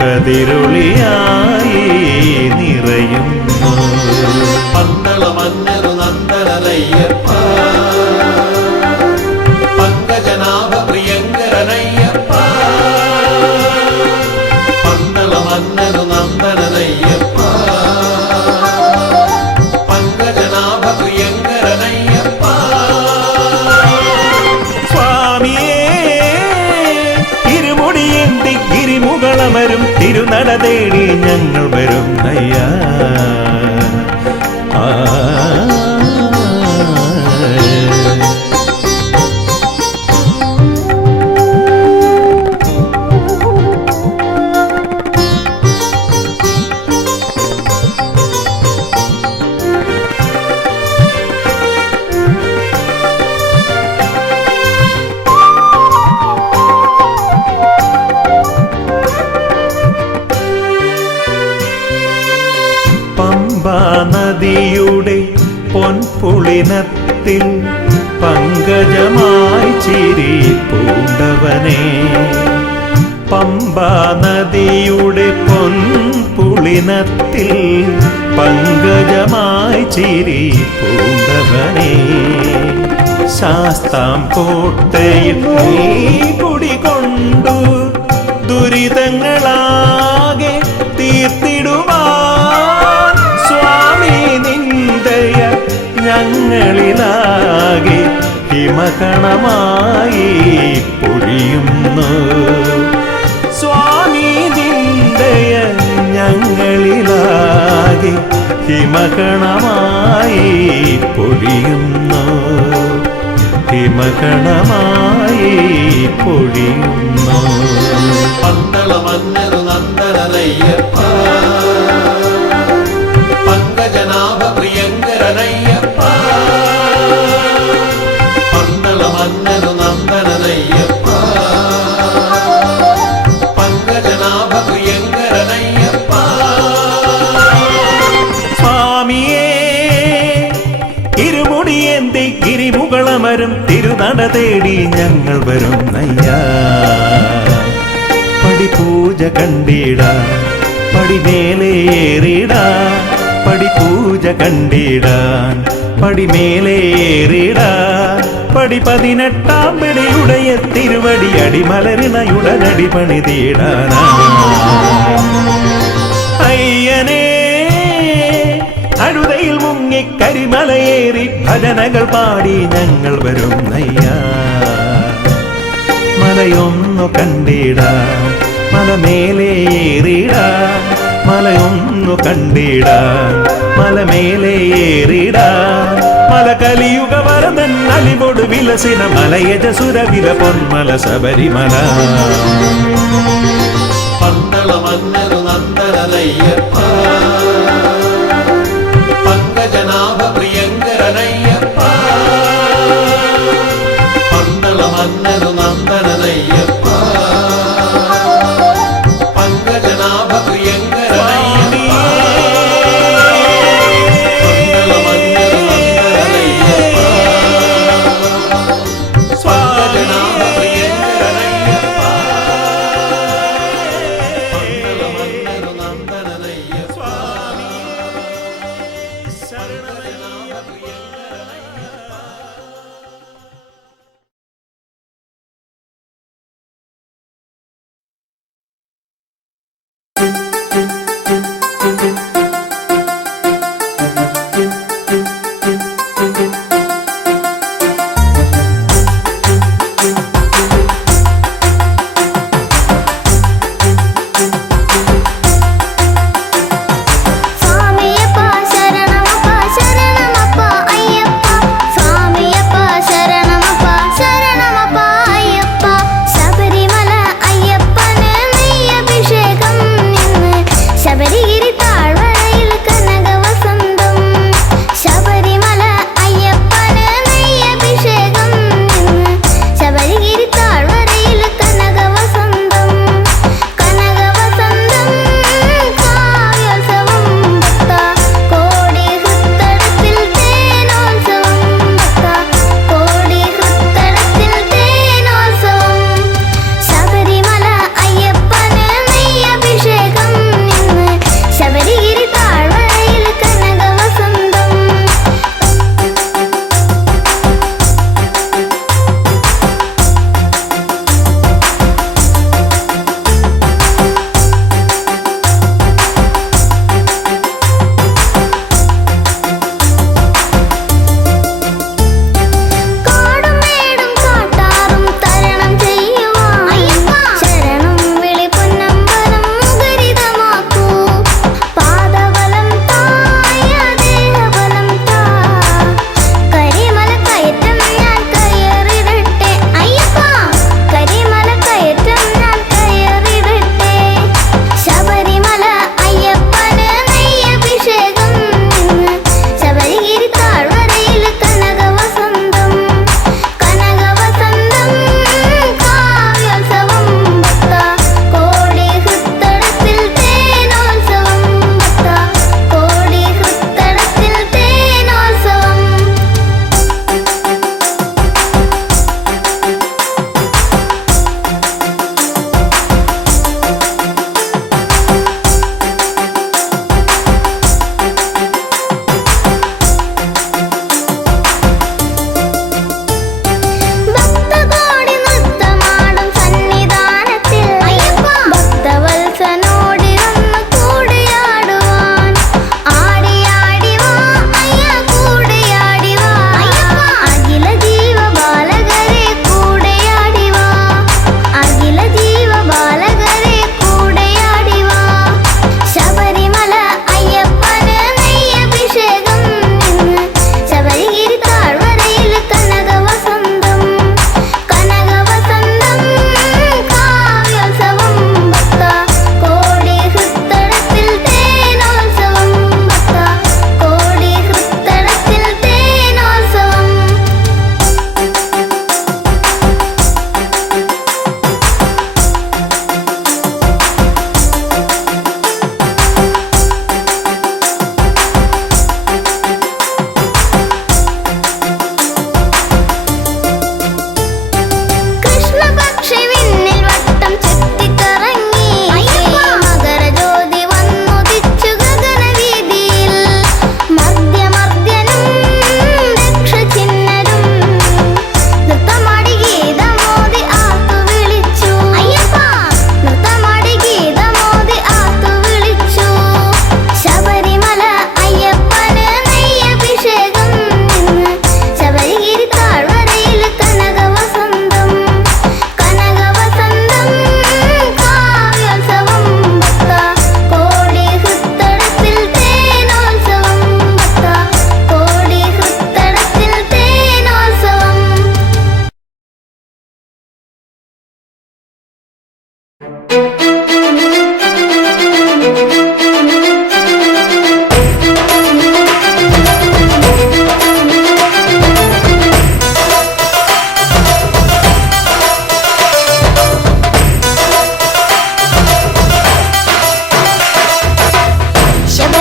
കതിരൊളിയായി നിറയുന്നു. പന്തള മന്നരു നന്ദനയ്യപ്പ പങ്കജനാഭ പ്രിയങ്കരനയ്യപ്പ പന്തള മന്നരു നന്ദനയ്യപ്പ പങ്കജനാഭ പ്രിയങ്കരനയ്യപ്പ. സ്വാമിയേ ഇരുമുടിയേന്തി ഗിരിമുകളമരും തിരുനട തേടി ഞങ്ങൾ വരും നയ്യാ. നദിയുടെ പൊൻപുളിനത്തിൽ പങ്കജമായി ചിരി പൂണ്ടവനെ. പമ്പാ നദിയുടെ പൊൻപുളിനത്തിൽ പങ്കജമായി ചിരി പൂണ്ടവനെ. ശാസ്താം കോട്ടയിൽ നീ കുടികൊണ്ടു ദുരിതങ്ങളാകെ തീർത്തിടുവാൻ. സ്വാമി നിന്ദയ ഞങ്ങളിലാകെ ഹിമകണമായി പൊഴിയുന്നു. സ്വാമി നിന്ദയ ഞങ്ങളിലാകെ ഹിമകണമായി പൊഴിയുന്നു. ഹിമകണമായി പൊഴിയുന്നു. പന്തള മന്നരു നന്ദനയ്യപ്പ പങ്കജനാഭ പ്രിയങ്കരനയ്യപ്പ പന്തള മന്നരു നന്ദനയ്യപ്പ പങ്കജനാഭ പ്രിയങ്കരനയ്യപ്പ. സ്വാമിയേ ഇരുമുടിയേന്തി ഗിരിമുകളമരും തിരുനട തേടി ഞങ്ങൾ വരും നയ്യാ. പടിപൂജ കണ്ടിടാ പടിമേലേറിടാ. പടിപൂജ കണ്ടിടാൻ പടിമേലേറിടാ. പടി 18 പടിയുടയ തിരുവടി അടിമലരിനയുടനടി പണിതീടാനാ. അയ്യനേ അഴുതയിൽ മുങ്ങി കരിമലയേറി ഭജനകൾ പാടി ഞങ്ങൾ വരും നയ്യാ. മലയൊന്നു കണ്ടിടാ മലമേലേറിടാ. മലയൊന്നു കണ്ടിടാ മലമേലേറിടാ. മല കലിയുഗ വരദൻ അലിവോട് വിലസിന മലയജസുര വില പൊന്മല ശബരിമല. പന്തള മന്നരു നന്ദനയ്യപ്പ പങ്കജനാഭ പ്രിയങ്കരനയ്യപ്പ പന്തള മന്നരു നന്ദനയ്യപ്പ പങ്കജനാഭ പ്രിയങ്കരനയ്യപ്പ പന്തള മന്നരു നന്ദനയ്യപ്പ പങ്കജനാഭ പ്രിയങ്കരനയ്യപ്പ പന്തള മന്നരു നന്ദനയ്യപ്പ.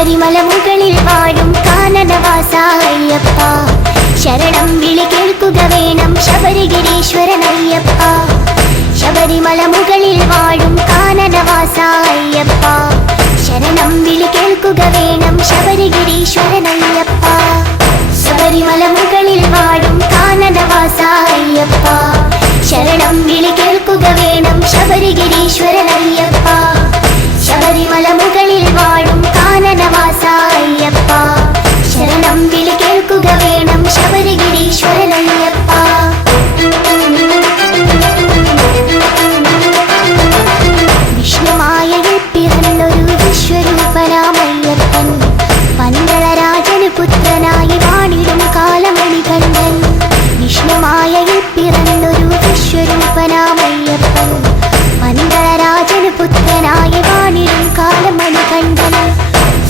ശബരിമല മുകളിൽ വാഴും കാനനവാസ അയ്യപ്പ ശരണം വിളി കേൾക്കുക വേണം ശബരിഗിരീശ്വരൻ അയ്യപ്പ ശബരിമല മുകളിൽ വാഴും കാനനവാസ അയ്യപ്പ ശരണം വിളി കേൾക്കുക വേണം ശബരിഗിരീശ്വരൻ അയ്യപ്പ ശബരിമല മുകളിൽ വാഴും കാനനവാസ അയ്യപ്പ ശരണം വിളി കേൾക്കുക വേണം ശബരിഗിരീശ്വരൻ അയ്യപ്പ ശബരിമല മുകളിൽ വാഴും കാനനവാസ അയ്യപ്പ ശരണം വിളി കേൾക്കുക വേണം ശബരിഗിരീശ്വരൻ അയ്യപ്പ വിഷ്ണുമായയിൽ പിറന്നൊരു വിശ്വരൂപനാമയ്യപ്പൻ പന്തളരാജന് പുത്രനായി വാണിടും കാലമണികണ്ഠൻ വിഷ്ണുമായയിൽ പിറന്നൊരു വിശ്വരൂപനാമയ്യപ്പൻ പന്തളരാജന് പുത്രനായി വാണിടും കാലമണികണ്ഠൻ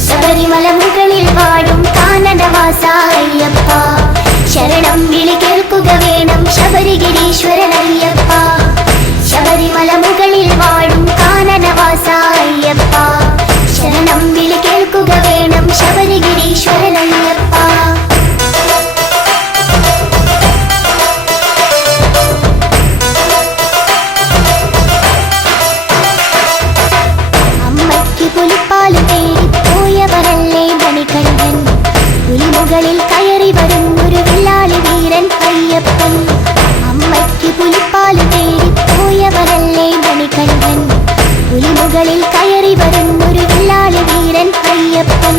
ശബരിമല മുകളിൽ വാഴും കാനനവാസ അയ്യപ്പ ശരണം വിളി കേൾക്കുക വേണം ശബരിഗിരീശ്വരൻ അയ്യപ്പ ശബരിമല മുകളിൽ വാഴും കാനനവാസ അയ്യപ്പ ശരണം വിളി കേൾക്കുക വേണം ശബരിഗിരീശ്വരൻ അയ്യപ്പ അമ്മയ്ക്ക് പുലിപ്പാല് തേടി പോയവരല്ലേ മണികണ്ഠൻ പുലിമുകളിൽ കയറി വരുന്നൊരു വില്ലാളി വീരൻ അയ്യപ്പൻ അമ്മയ്ക്ക് പുലിപ്പാല് തേടി പോയവരല്ലേ മണികണ്ഠൻ പുലിമുകളിൽ കയറി വരുന്നൊരു വില്ലാളി വീരൻ അയ്യപ്പൻ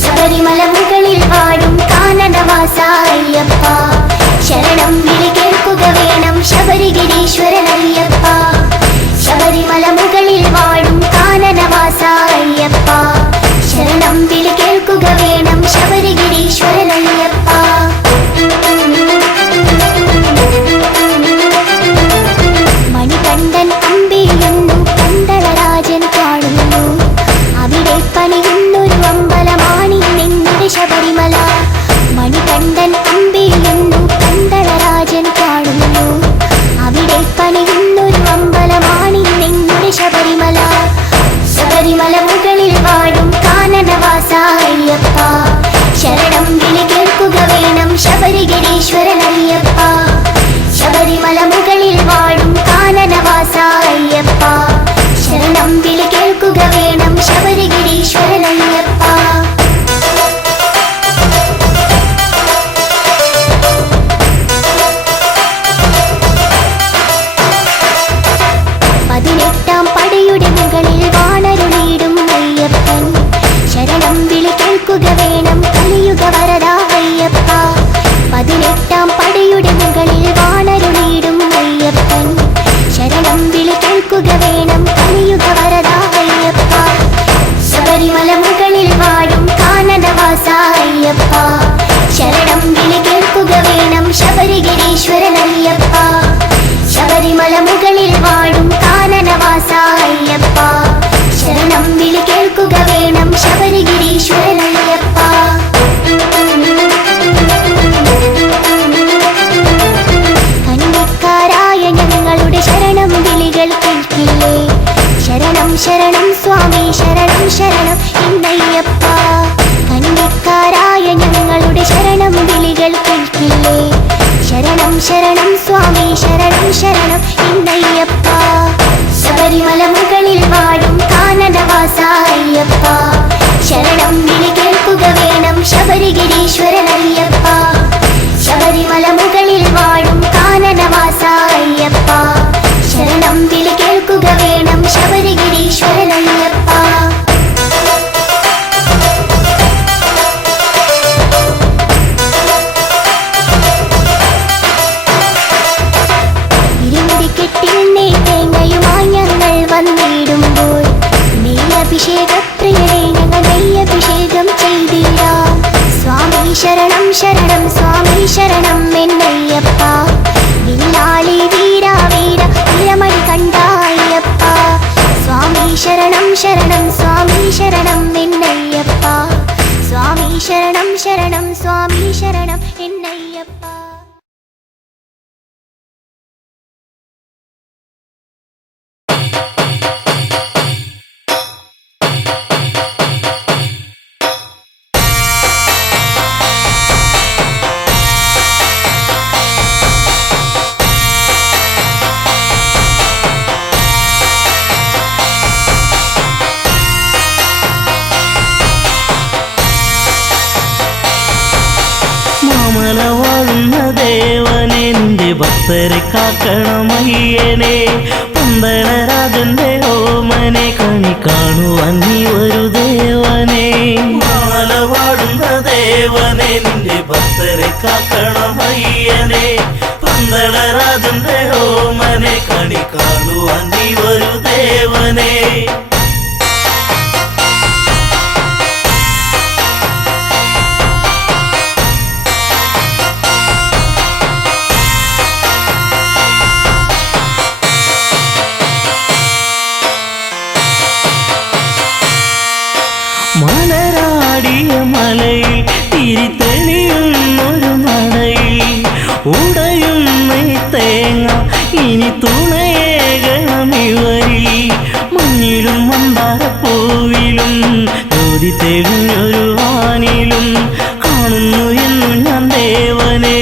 ശബരിമല മുകളിൽ വാഴും കാനനവാസ അയ്യപ്പ ശരണം വിളി കേൾക്കുക വേണം ശബരിഗിരീശ്വരൻ അയ്യപ്പ ശബരിമല മുകളിൽ വാഴും കാനനവാസ അയ്യപ്പ ശരണം വിളി കേൾക്കുക വേണം ശബരിഗിരീശ്വരൻ അയ്യപ്പ മണികണ്ഠൻ അമ്പിയുന്നു പന്തളരാജൻ കാണുന്നു അവിടെ പണിയുന്നൊരു അമ്പലമാണി നിങ്ങളുടെ ശബരിമല മണികണ്ഠൻ അമ്പിയുന്നു പന്തളരാജൻ കാണുന്നു അവിടെ പണിയുന്നൊരു അമ്പലമാണി നിങ്ങളുടെ ശബരിമല ശബരിമല മുകളിൽ വാഴും കാനനവാസ അയ്യപ്പ ശരണം വിളി കേൾക്കുക വേണം ശബരിഗിരീശ്വരൻ അയ്യപ്പ ശബരിമല മുകളിൽ വാഴും കാനനവാസ അയ്യപ്പ ശരണം വിളി കേൾക്കുക വേണം ശബരിഗിരീശ്വരൻ അയ്യപ്പ പതിനെട്ടാം പടയുടെ മുകളിൽ വാണരുളിയിടും അയ്യപ്പൻ ശരണം വിളി കേൾക്കുക വേണം കലിയുഗ വരദ അയ്യപ്പ പതിനെട്ടാം പടയുടെ മുകളിൽ വാണരുളിയിടും അയ്യപ്പൻ ശരണം വിളി കേൾക്കുക വേണം കലിയുഗ വരദ അയ്യപ്പ ശബരിമല മുകളിൽ വാഴും കാനനവാസ അയ്യപ്പ ശരണം വിളി കേൾക്കുക വേണം ശബരിഗിരീശ്വരൻ അയ്യപ്പ ശബരിമല മുകളിൽ വാഴും കാനനവാസ അയ്യപ്പ ശരണം വിളി കേൾക്കുക വേണം ശബരിഗിരീശ്വരൻ അയ്യപ്പ കന്നിക്കാരായ ഞങ്ങളുടെ ശരണം വിളികൾ കേൾക്കില്ലേ ശരണം ശരണം സ്വാമി ശരണം ശരണം എന്നയ്യപ്പ കന്നിക്കാരായ ഞങ്ങളുടെ ശരണം വിളികൾ കേൾക്കില്ലേ ശരണം ശരണം സ്വാമി ശരണം ശരണം എന്നയ്യപ്പ ശബരിമല മുകളിൽ വാഴും കാനനവാസ അയ്യപ്പ ശരണം വിളി കേൾക്കുക വേണം ശബരിഗിരീശ്വരൻ അയ്യപ്പ ശബരിമല മുകളിൽ വാഴും കാനനവാസ അയ്യപ്പ ശരണം വിളി കേൾക്കുക വേണം ശബരിഗിരീശ്വരൻ അയ്യപ്പ ഇരുമുടിക്കെട്ടിൽ നെയ്തേങ്ങയുമായി ഞങ്ങൾ വന്നിടുമ്പോൾ നെയ്യഭിഷേകപ്രിയരെ ഞങ്ങൾ നെയ്യഭിഷേകം ചെയ്തിടാം സ്വാമി ശരണം ശരണം സ്വാമി ശരണം എന്നയ്യപ്പ വില്ലാളി വീര വീര വീരമണി കണ്ട അയ്യപ്പ സ്വാമി ശരണം ശരണം സ്വാമി ശരണം എന്നയ്യപ്പ സ്വാമി ശരണം ശരണം സ്വാമി ശരണം എന്നയ്യപ്പ ഭക്തരെ കാക്കണമയ്യനെ പന്തളരാജന്റെ ഓമനെ കണി കാണുവാൻ നീ ഒരു ദേവനെ മാലവാടുന്ന ദേവനെ നിന്റെ ഭക്തരെ കാക്കണമയ്യനെ പന്തളരാജന്റെ ഓമനെ കണി കാണുവാൻ നീ ഒരു ദേവനെ മലരാടിയ മലയിൽ തിരിതെളിയുന്നൊരു നടയിൽ ഉടയുന്ന തേങ്ങ ഇനി തുണയേകണമിവരിൽ മഞ്ഞിലും മന്ദാരപ്പൂവിലും ജ്യോതി തെളിഞ്ഞൊരു വാനിലും കാണുന്നു എന്നു ഞാൻ ദേവനെ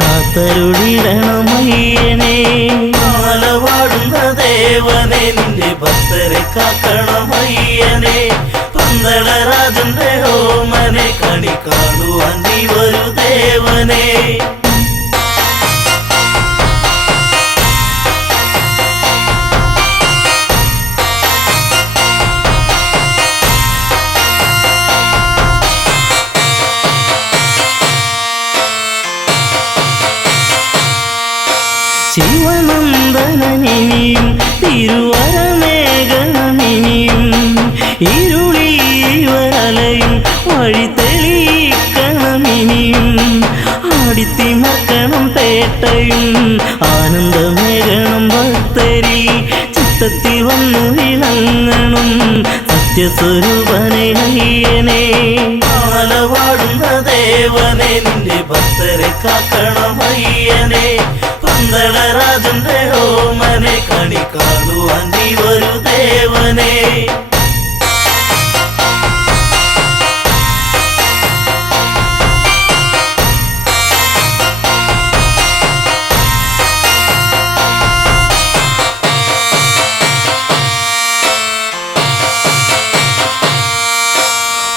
കാത്തരുളിടണമയ്യനെ മാലവാടുന്ന ദേവനെ നിന്റെ ഭക്തരെ കാക്കണമയ്യനെ പന്തളരാജന്റെ ഓമനെ കണി കാണുവാൻ നീ ഒരു ദേവനെ ശിവനന്ദനനിയും തിരുവരമേഘനമിനിയും ഇരുളിവരലയും വഴി തെളിയിക്കണമിനിയും ആടിത്തിമക്കണം പേട്ടയും ആനന്ദമേകണം ഭക്തരി ചിത്തത്തിൽ വന്നു വിളങ്ങണം സത്യസ്വരൂപനെ അയ്യനെ മാലവാടുന്ന ദേവനെ നിന്റെ ഭക്തരെ കാക്കണമയ്യനെ പന്തളരാജന്റെ ഓമനെ കണി കാണുവാൻ നീ ഒരു ദേവനെ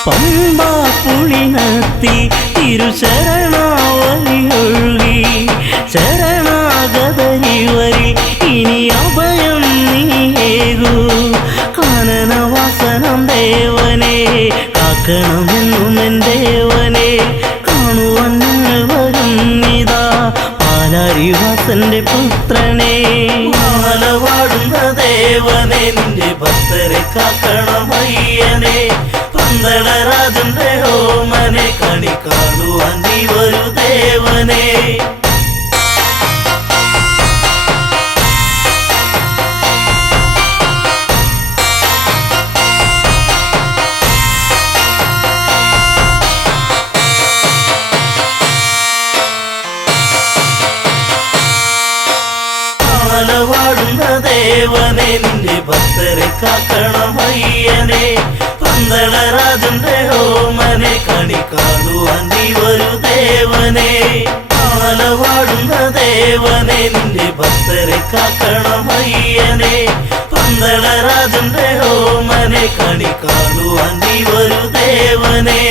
പമ്പാ പുളിനത്തി തിരുശരണാവലിയൊഴുകി ശരണാഗതരിവരി ഇനി അഭയം നീയേകൂ കാനനവാസനം ദേവനെ കാക്കണമെന്നും എൻ ദേവനെ കാണുവാൻ ഞങ്ങൾ വരുന്നിതാ പാലാരിവാസന്റെ പുത്രനെ മാലവാടുന്ന ദേവനെ നിന്റെ ഭക്തരെ കാക്കണമയ്യനെ പന്തളരാജന്റെ ഓമനെ കണി കാണുവാൻ നീ ഒരു ദേവനെ മാലവാടുന്ന ദേവനെ നിന്റെ ഭക്തരെ കാക്കണമയ്യനെ പന്തളരാജന്റെ ഓമനെ കണി കാണുവാൻ നീ ഒരു ദേവനെ മാലവാടുന്ന ദേവനെ നിന്റെ ഭക്തരെ കാക്കണമയ്യനെ പന്തളരാജന്റെ ഓമനെ കണി കാണുവാൻ നീ ഒരു ദേവനെ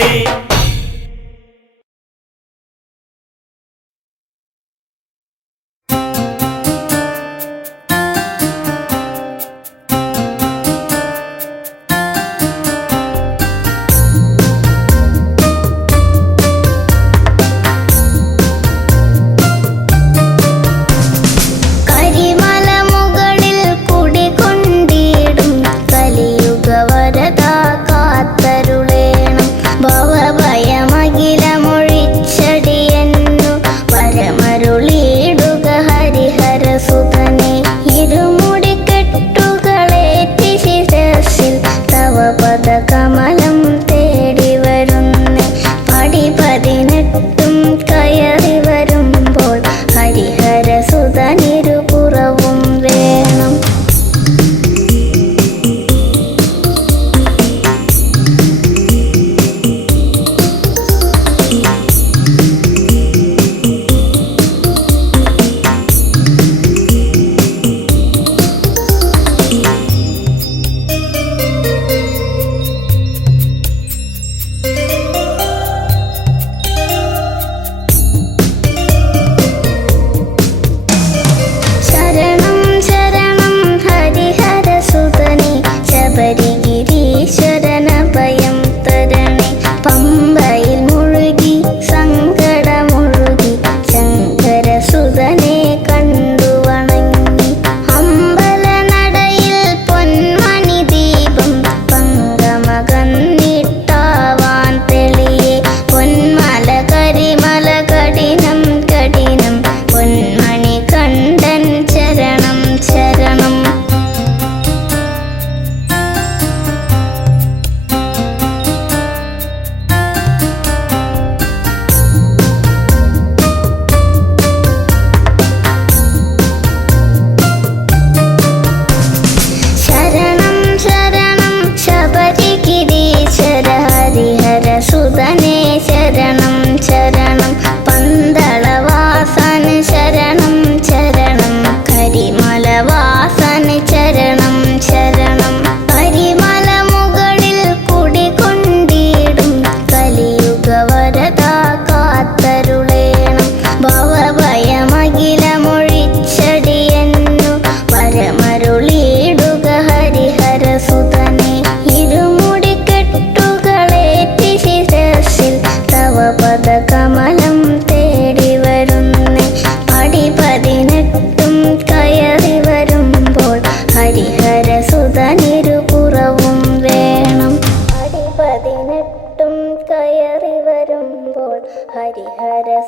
കരിമല മുകളിൽ കുടികൊണ്ടിടും കലിയുഗവരദാ കാത്തരുൾ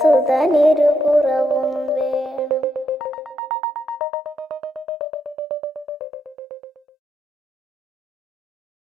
സുതനിരുപുറവും